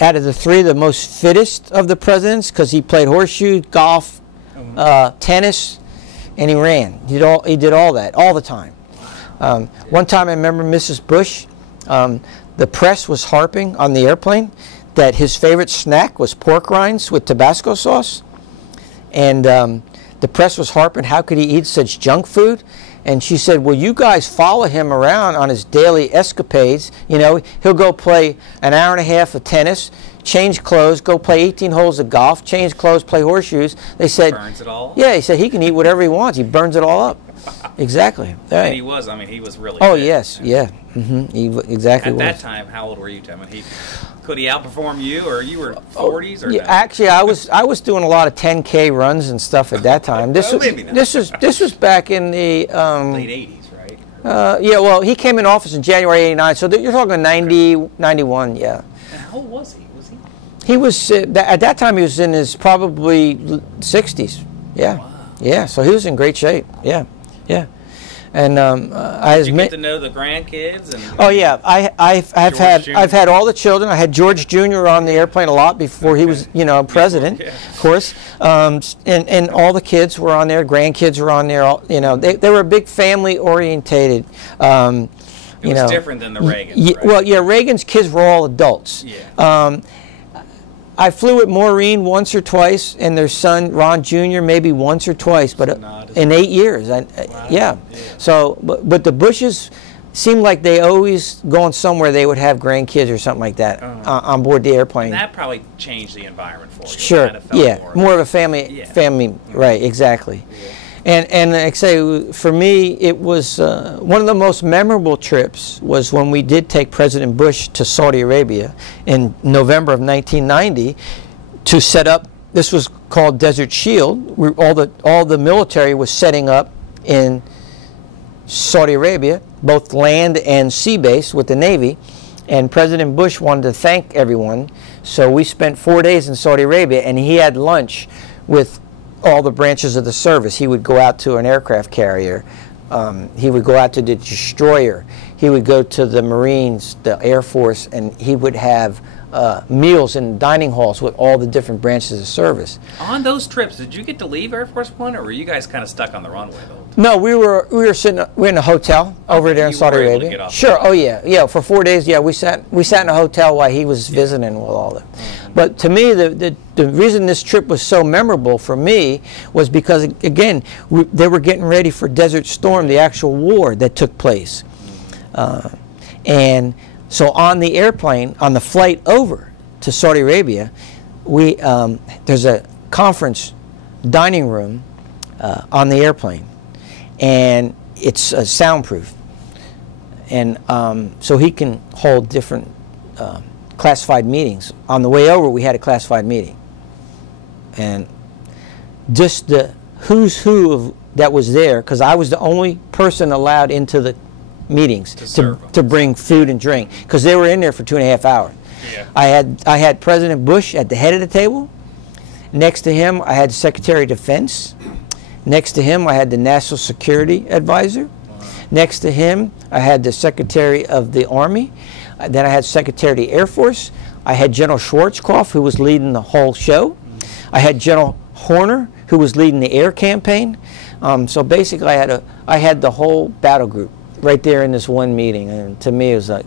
out of the 3 the most fittest of the presidents, because he played horseshoe, golf, tennis, and he ran. He did all that all the time. One time I remember Mrs. Bush, the press was harping on the airplane that his favorite snack was pork rinds with Tabasco sauce, and the press was harping, how could he eat such junk food? And she said, well, you guys follow him around on his daily escapades. You know, he'll go play an hour and a half of tennis, change clothes, go play 18 holes of golf, change clothes, play horseshoes. They said, burns it all? Yeah, he said he can eat whatever he wants. He burns it all up. Exactly. Right. And he was really Oh, fit. Yes, yeah. He exactly was. At that time, how old were you, Tim? Could he outperform you, or you were 40s? Or yeah, no? Actually, I was doing a lot of 10K runs and stuff at that time. This was back in the late 80s, right? Yeah. Well, he came in office in January '89, so you're talking 90, 91. Yeah. And how old was he? He was at that time he was in his probably 60s. Yeah. Wow. Yeah. So he was in great shape. Yeah. Yeah. And Did you get to know the grandkids? Oh yeah, I've had all the children. I had George Jr. on the airplane a lot before he was president, of course. And all the kids were on there. Grandkids were on there. They were a big family orientated. It was different than the Reagans. Right? Well, yeah, Reagan's kids were all adults. Yeah. I flew with Maureen once or twice, and their son Ron Jr. maybe once or twice, but in 8 years. Wow. Yeah. So, but the Bushes seemed like they always going somewhere. They would have grandkids or something like that on board the airplane. And that probably changed the environment for you. Sure. Kind of felt more of a family. Right. Exactly. Yeah. And like I say, for me, it was one of the most memorable trips was when we did take President Bush to Saudi Arabia in November of 1990 to set up. This was called Desert Shield. All the military was setting up in Saudi Arabia, both land and sea base with the Navy. And President Bush wanted to thank everyone, so we spent 4 days in Saudi Arabia, and he had lunch with all the branches of the service. He would go out to an aircraft carrier. He would go out to the destroyer. He would go to the Marines, the Air Force, and he would have meals in dining halls with all the different branches of service. On those trips, did you get to leave Air Force One, or were you guys kind of stuck on the runway the whole time? No, we were in a hotel over there in Saudi Arabia. Sure. Oh yeah. For 4 days. Yeah, we sat in a hotel while he was visiting with all the. But to me, the reason this trip was so memorable for me was because, again, they were getting ready for Desert Storm, the actual war that took place. And so on the airplane, on the flight over to Saudi Arabia, there's a conference dining room on the airplane, and it's soundproof. And so he can hold different classified meetings. On the way over, we had a classified meeting. And just the who's who that was there, because I was the only person allowed into the meetings to bring food and drink, because they were in there for 2.5 hours. Yeah. I had President Bush at the head of the table. Next to him, I had Secretary of Defense. Next to him, I had the National Security Advisor. Next to him, I had the Secretary of the Army. Then I had Secretary of the Air Force. I had General Schwarzkopf, who was leading the whole show. I had General Horner, who was leading the air campaign. So basically, I had the whole battle group right there in this one meeting, and to me, it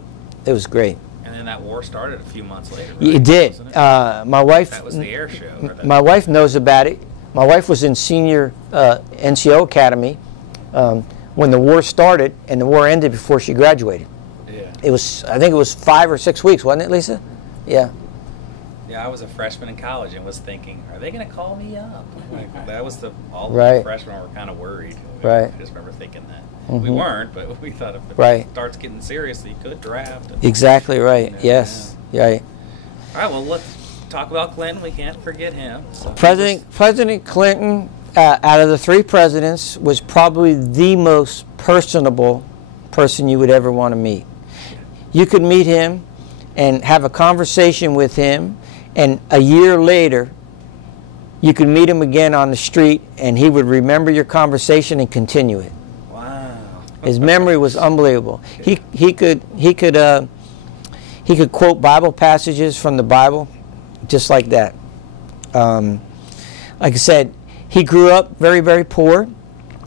was great. And then that war started a few months later. Right? It did. My wife. That was the air show. My wife knows about it. My wife was in senior NCO Academy when the war started, and the war ended before she graduated. Yeah. It was, I think it was 5 or 6 weeks, wasn't it, Lisa? Yeah. Yeah, I was a freshman in college and was thinking, are they going to call me up? Like, that was all Right. the freshmen were kind of worried. Right. I just remember thinking that. We weren't, but we thought if Right. it starts getting serious, you could draft. Exactly right. Yeah. Yes. Right. All right, well, let's talk about Clinton. We can't forget him. So President Clinton, out of the 3 presidents, was probably the most personable person you would ever want to meet. You could meet him and have a conversation with him, and a year later, you could meet him again on the street, and he would remember your conversation and continue it. Wow. His memory was unbelievable. He could quote Bible passages from the Bible, just like that. Like I said, he grew up very, very poor,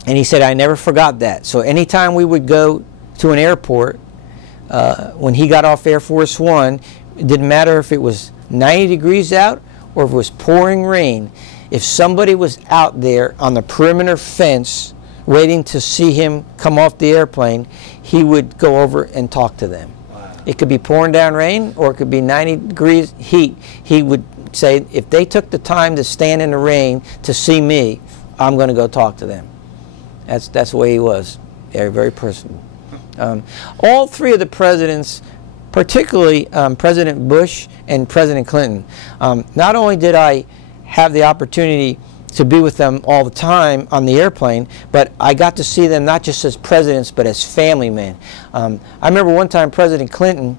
and he said, I never forgot that. So anytime we would go to an airport, when he got off Air Force One, it didn't matter if it was 90 degrees out or if it was pouring rain. If somebody was out there on the perimeter fence waiting to see him come off the airplane, he would go over and talk to them. Wow. It could be pouring down rain or it could be 90 degrees heat. He would say, if they took the time to stand in the rain to see me, I'm going to go talk to them. That's the way he was. Very, very personal. All 3 of the presidents, particularly President Bush and President Clinton, not only did I have the opportunity to be with them all the time on the airplane, but I got to see them not just as presidents, but as family men. I remember one time President Clinton,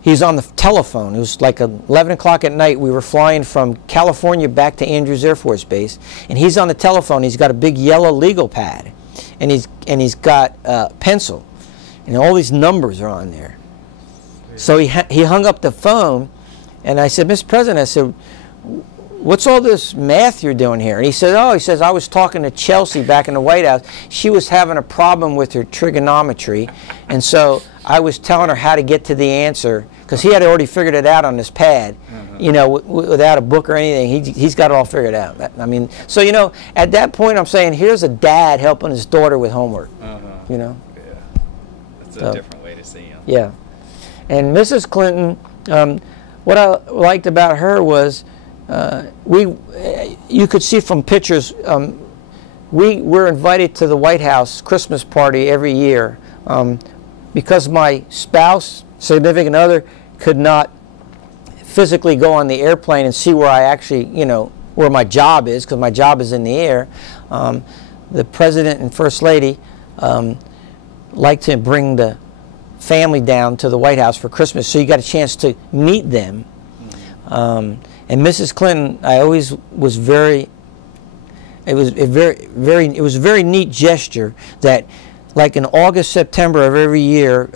he's on the telephone. It was like 11 o'clock at night. We were flying from California back to Andrews Air Force Base, and he's on the telephone. He's got a big yellow legal pad, and he's got a pencil, and all these numbers are on there. So he hung up the phone, and I said, Mr. President, I said, what's all this math you're doing here? And he said, he says, I was talking to Chelsea back in the White House. She was having a problem with her trigonometry, and so I was telling her how to get to the answer, because he had already figured it out on this pad, you know, without a book or anything. He's got it all figured out. I mean, so, you know, at that point I'm saying, here's a dad helping his daughter with homework, you know. Yeah. That's a different way to see him. Yeah. And Mrs. Clinton, what I liked about her was, you could see from pictures, we were invited to the White House Christmas party every year. Because my spouse, significant other, could not physically go on the airplane and see where I actually, you know, where my job is, because my job is in the air, the President and First Lady liked to bring the family down to the White House for Christmas, so you got a chance to meet them. And Mrs. Clinton, I always was it was a very neat gesture that, like in August, September of every year,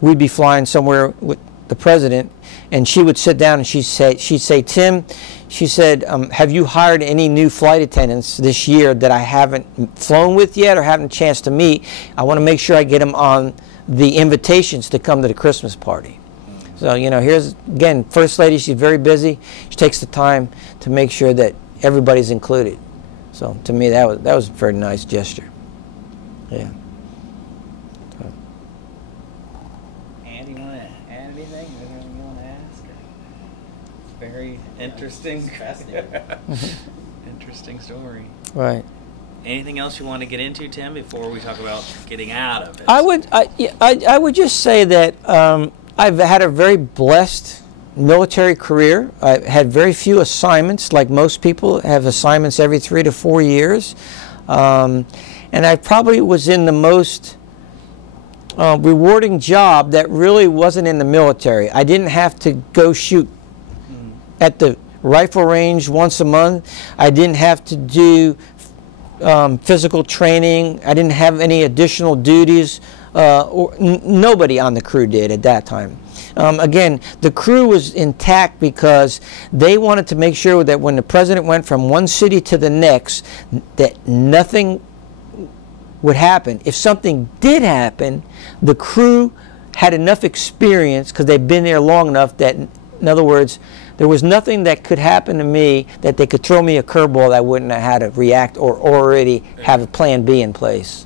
we'd be flying somewhere with the President, and she would sit down and she'd say, Tim, she said, have you hired any new flight attendants this year that I haven't flown with yet or haven't a chance to meet? I want to make sure I get them on the invitations to come to the Christmas party. So, you know, here's, again, First Lady, she's very busy. She takes the time to make sure that everybody's included. So, to me, that was a very nice gesture. Yeah. Andy, you want to add anything? Is there anything you want to ask? Very interesting. Fascinating. Interesting story. Right. Anything else you want to get into, Tim, before we talk about getting out of it? I would just say that I've had a very blessed military career. I had very few assignments, like most people have assignments every 3 to 4 years. And I probably was in the most rewarding job that really wasn't in the military. I didn't have to go shoot at the rifle range once a month. I didn't have to do physical training. I didn't have any additional duties. Nobody on the crew did at that time. Again, the crew was intact because they wanted to make sure that when the president went from one city to the next, that nothing would happen. If something did happen, the crew had enough experience because they'd been there long enough that, in other words, there was nothing that could happen to me that they could throw me a curveball that I wouldn't have had to react or already have a plan B in place.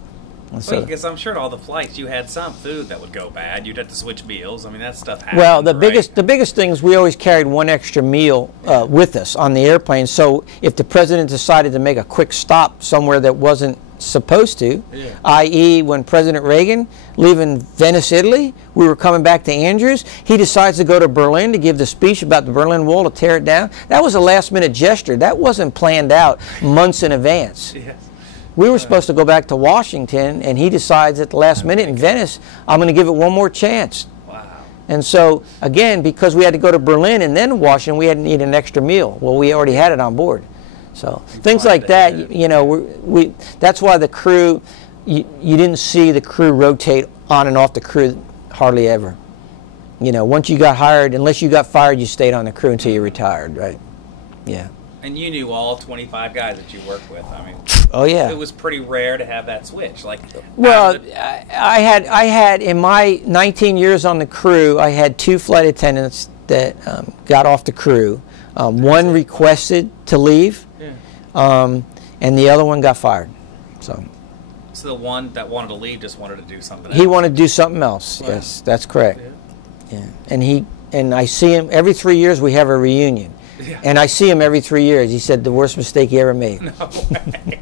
Well, because I'm sure at all the flights you had some food that would go bad. You'd have to switch meals. I mean, that stuff happens. Well, the right? biggest thing is we always carried one extra meal with us on the airplane. So if the president decided to make a quick stop somewhere that wasn't supposed to, i.e. when President Reagan leaving Venice, Italy, we were coming back to Andrews, he decides to go to Berlin to give the speech about the Berlin Wall, to tear it down. That was a last-minute gesture. That wasn't planned out months in advance. Yes. We were supposed to go back to Washington, and he decides at the last minute in Venice, I'm going to give it one more chance. Wow. And so, again, because we had to go to Berlin and then Washington, we had to eat an extra meal. Well, we already had it on board. So things like that, you know, that's why the crew, you didn't see the crew rotate on and off the crew hardly ever. You know, once you got hired, unless you got fired, you stayed on the crew until you retired, right? Yeah. And you knew all 25 guys that you worked with. I mean, oh yeah, it was pretty rare to have that switch. Like, well, I had in my 19 years on the crew, I had 2 flight attendants that got off the crew. One requested to leave, and the other one got fired. So the one that wanted to leave just wanted to do something else. He wanted to do something else. Right. Yes, that's correct. Yeah, and I see him every 3 years. We have a reunion. Yeah. And I see him every 3 years. He said the worst mistake he ever made. No way.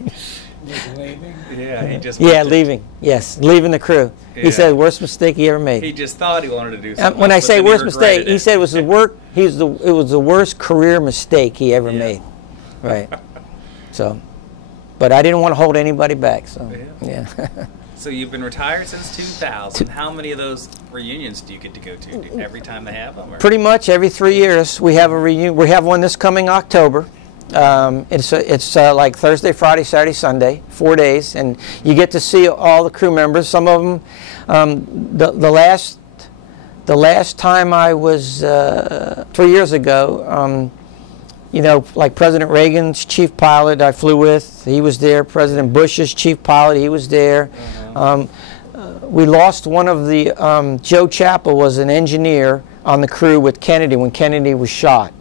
Just leaving? Yeah, he just leaving. Yes, leaving the crew. Yeah. He said worst mistake he ever made. He just thought he wanted to do something. When I say worst mistake, he said it was it was the worst career mistake he ever made. Right. So, but I didn't want to hold anybody back. So yeah. So you've been retired since 2000. How many of those reunions do you get to go to every time they have them? Or? Pretty much every 3 years we have a reunion. We have one this coming October. It's like Thursday, Friday, Saturday, Sunday, 4 days, and you get to see all the crew members. Some of them, the last time I was 3 years ago. You know, like President Reagan's chief pilot I flew with, he was there. President Bush's chief pilot, he was there. We lost one of the, Joe Chappell was an engineer on the crew with Kennedy when Kennedy was shot.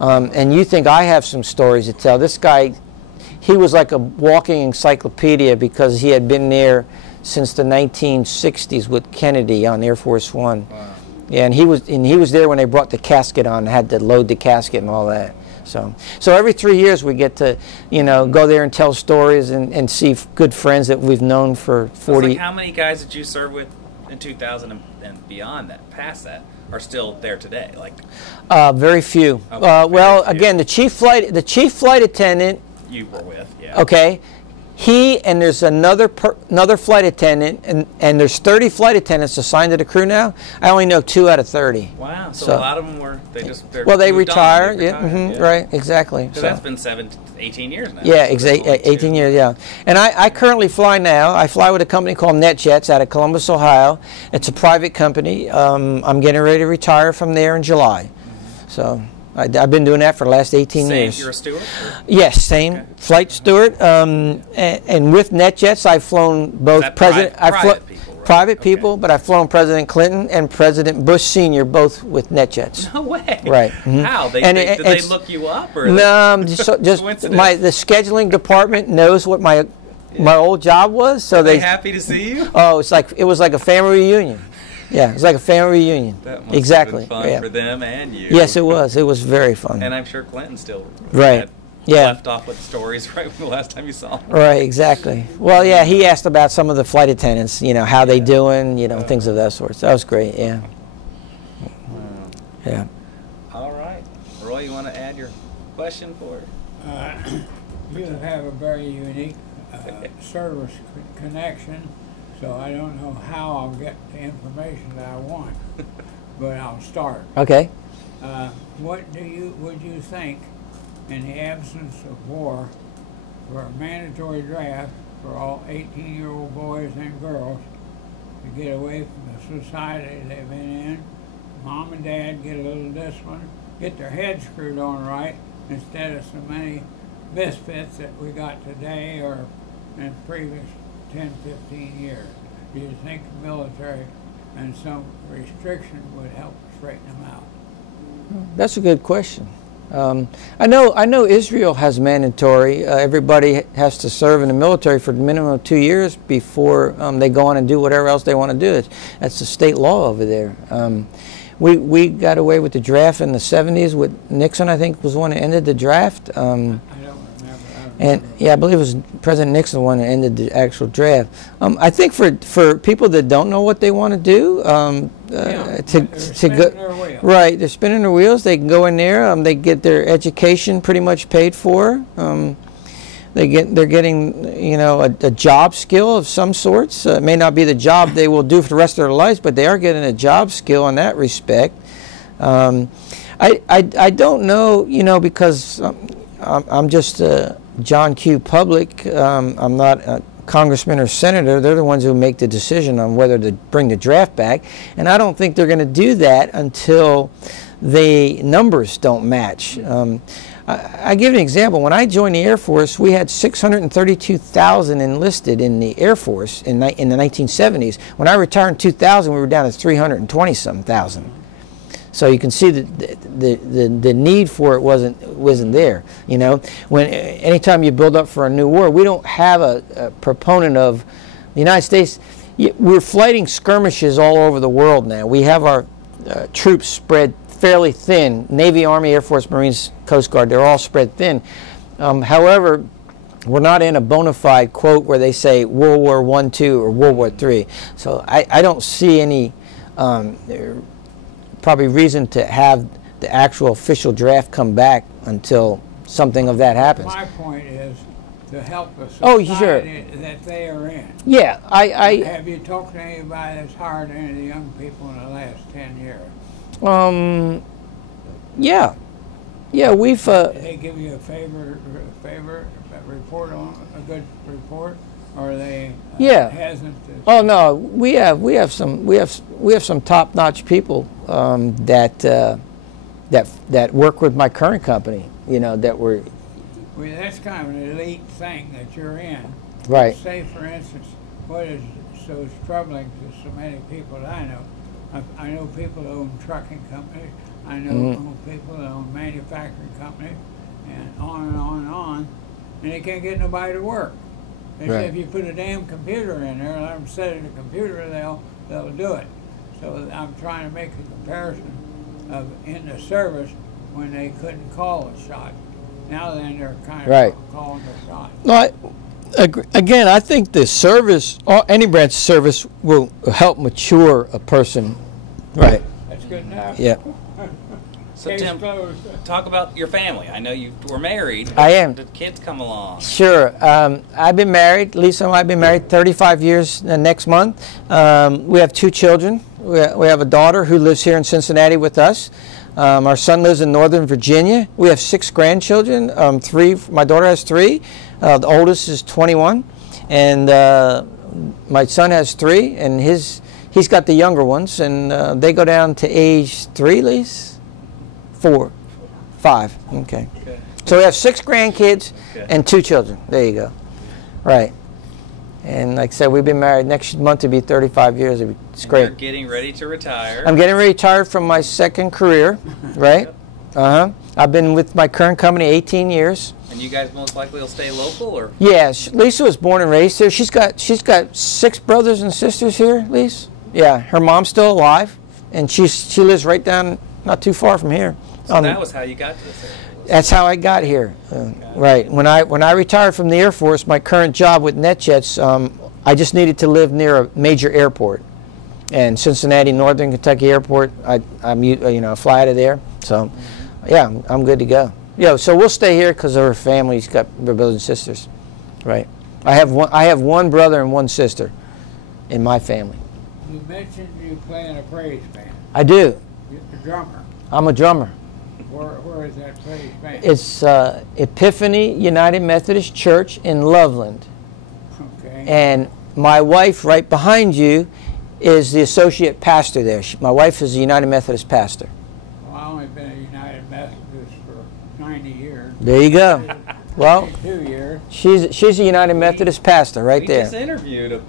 And you think I have some stories to tell. This guy, he was like a walking encyclopedia because he had been there since the 1960s with Kennedy on Air Force One. Wow. Yeah, and he was there when they brought the casket on, had to load the casket and all that. So every 3 years we get to, you know, go there and tell stories and see good friends that we've known for 40. Like how many guys did you serve with in 2000 and beyond that, past that, are still there today? Like very few. Okay, well, very few. Again, the chief flight attendant. You were with, yeah. Okay. He and there's another flight attendant, and there's 30 flight attendants assigned to the crew now. I only know 2 out of 30. Wow, so a lot of them were, they retire. Yeah, right, exactly. So that's been 18 years now. Yeah, 18 years, yeah. And I currently fly now. I fly with a company called NetJets out of Columbus, Ohio. It's a private company. I'm getting ready to retire from there in July. So I've been doing that for the last 18 years. You're a steward? Or? Yes, same flight steward. And with NetJets, I've flown both private people, right? private people, but I've flown President Clinton and President Bush Sr. both with NetJets. No way. Right. How? Did they look you up? Or no, just the scheduling department knows what my old job was, so Are they happy to see you? Oh, it was like a family reunion. Yeah, it was like a family reunion. That must exactly. have been fun for them and you. Yes, it was. It was very fun. And I'm sure Clinton still left off with stories right from the last time you saw him. Right, exactly. Well, yeah, he asked about some of the flight attendants, how they doing, things of that sort. So that was great, yeah. Yeah. All right. Roy, you want to add your question for it? You have a very unique service connection, so I don't know how I'll get the information that I want, but I'll start. Okay. What would you think, in the absence of war, for a mandatory draft for all 18-year-old boys and girls to get away from the society they've been in, mom and dad get a little discipline, get their heads screwed on right, instead of so many misfits that we got today or in previous 10, 15 years? Do you think the military and some restriction would help straighten them out? That's a good question. I know Israel has mandatory. Everybody has to serve in the military for a minimum of 2 years before they go on and do whatever else they want to do. That's the state law over there. We got away with the draft in the 70s with Nixon, I think, was the one that ended the draft. I don't remember. And yeah, I believe it was President Nixon the one that ended the actual draft. I think for people that don't know what they want to do, to go right, they're spinning their wheels. They can go in there. They get their education pretty much paid for. They're getting a job skill of some sorts. It may not be the job they will do for the rest of their lives, but they are getting a job skill in that respect. I don't know, because I'm just John Q. Public. I'm not a congressman or senator. They're the ones who make the decision on whether to bring the draft back, and I don't think they're going to do that until the numbers don't match. I give an example. When I joined the Air Force, we had 632,000 enlisted in the Air Force in the 1970s. When I retired in 2000, we were down to 320-some thousand. So you can see that the need for it wasn't there. Anytime you build up for a new war, we don't have a proponent of the United States. We're fighting skirmishes all over the world now. We have our troops spread fairly thin. Navy, Army, Air Force, Marines, Coast Guard, they're all spread thin. However, we're not in a bona fide quote where they say World War I, II, or World War III. So I don't see any probably reason to have the actual official draft come back until something of that happens. My point is to help the society that they are in. Yeah, Have you talked to anybody that's hired any of the young people in the last 10 years? Yeah, we've. Did they give you a favor report on a good report, or are they hesitant? Oh no, we have some top-notch people that work with my current company. That were. Well, that's kind of an elite thing that you're in. Right. Say, for instance, what is so troubling to so many people that I know. I know people that own trucking companies. I know people that own manufacturing companies, and on and on and on, and they can't get nobody to work. They say if you put a damn computer in there, let them set it in a computer, they'll do it. So I'm trying to make a comparison of in the service when they couldn't call a shot. Now then they're kind of calling the shot. No, again, I think the service, or any branch of service, will help mature a person. Right. That's good enough. Yeah. So Tim, talk about your family. I know you were married. I am. Did kids come along? Sure. I've been married. Lisa and I have been married 35 years next month. We have 2 children. We have a daughter who lives here in Cincinnati with us. Our son lives in Northern Virginia. We have 6 grandchildren. 3. My daughter has 3. The oldest is 21, and my son has 3, and he's got the younger ones, and they go down to age 3, Lise? 4, 5. Okay. So we have 6 grandkids and 2 children. There you go. Right. And like I said, we've been married next month to be 35 years. It's great. You're getting ready to retire. I'm getting retired from my second career, right? I've been with my current company 18 years. And you guys most likely will stay local, or? Yeah, Lisa was born and raised here. She's got 6 brothers and sisters here, Lisa. Yeah, her mom's still alive, and she lives right down, not too far from here. So that was how you got to this area. That's how I got here. Right. When I retired from the Air Force, my current job with NetJets, I just needed to live near a major airport, and Cincinnati Northern Kentucky Airport. I fly out of there. So, yeah, I'm good to go. Yeah. So we'll stay here because our family's got their brothers and sisters. Right. I have one brother and one sister in my family. You mentioned you play in a praise band. I do. You're a drummer. I'm a drummer. Where is that praise band? It's Epiphany United Methodist Church in Loveland. Okay. And my wife, right behind you, is the associate pastor there. My wife is a United Methodist pastor. Well, I've only been a United Methodist for 90 years. There you go. Well, 2 years. she's a United Methodist pastor right there. We just interviewed a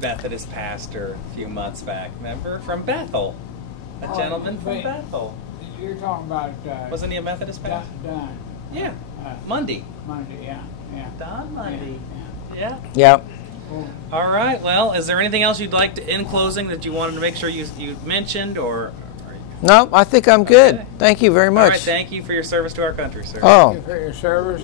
Methodist pastor a few months back, remember? From Bethel. A gentleman from Bethel. You're talking about... Wasn't he a Methodist pastor? Don. Yeah. Monday. Monday, yeah. Don Monday. Yeah. Cool. All right. Well, is there anything else you'd like to, in closing, that you wanted to make sure you mentioned, or? No, I think I'm good. Okay. Thank you very much. All right. Thank you for your service to our country, sir. Oh. Thank you for your service.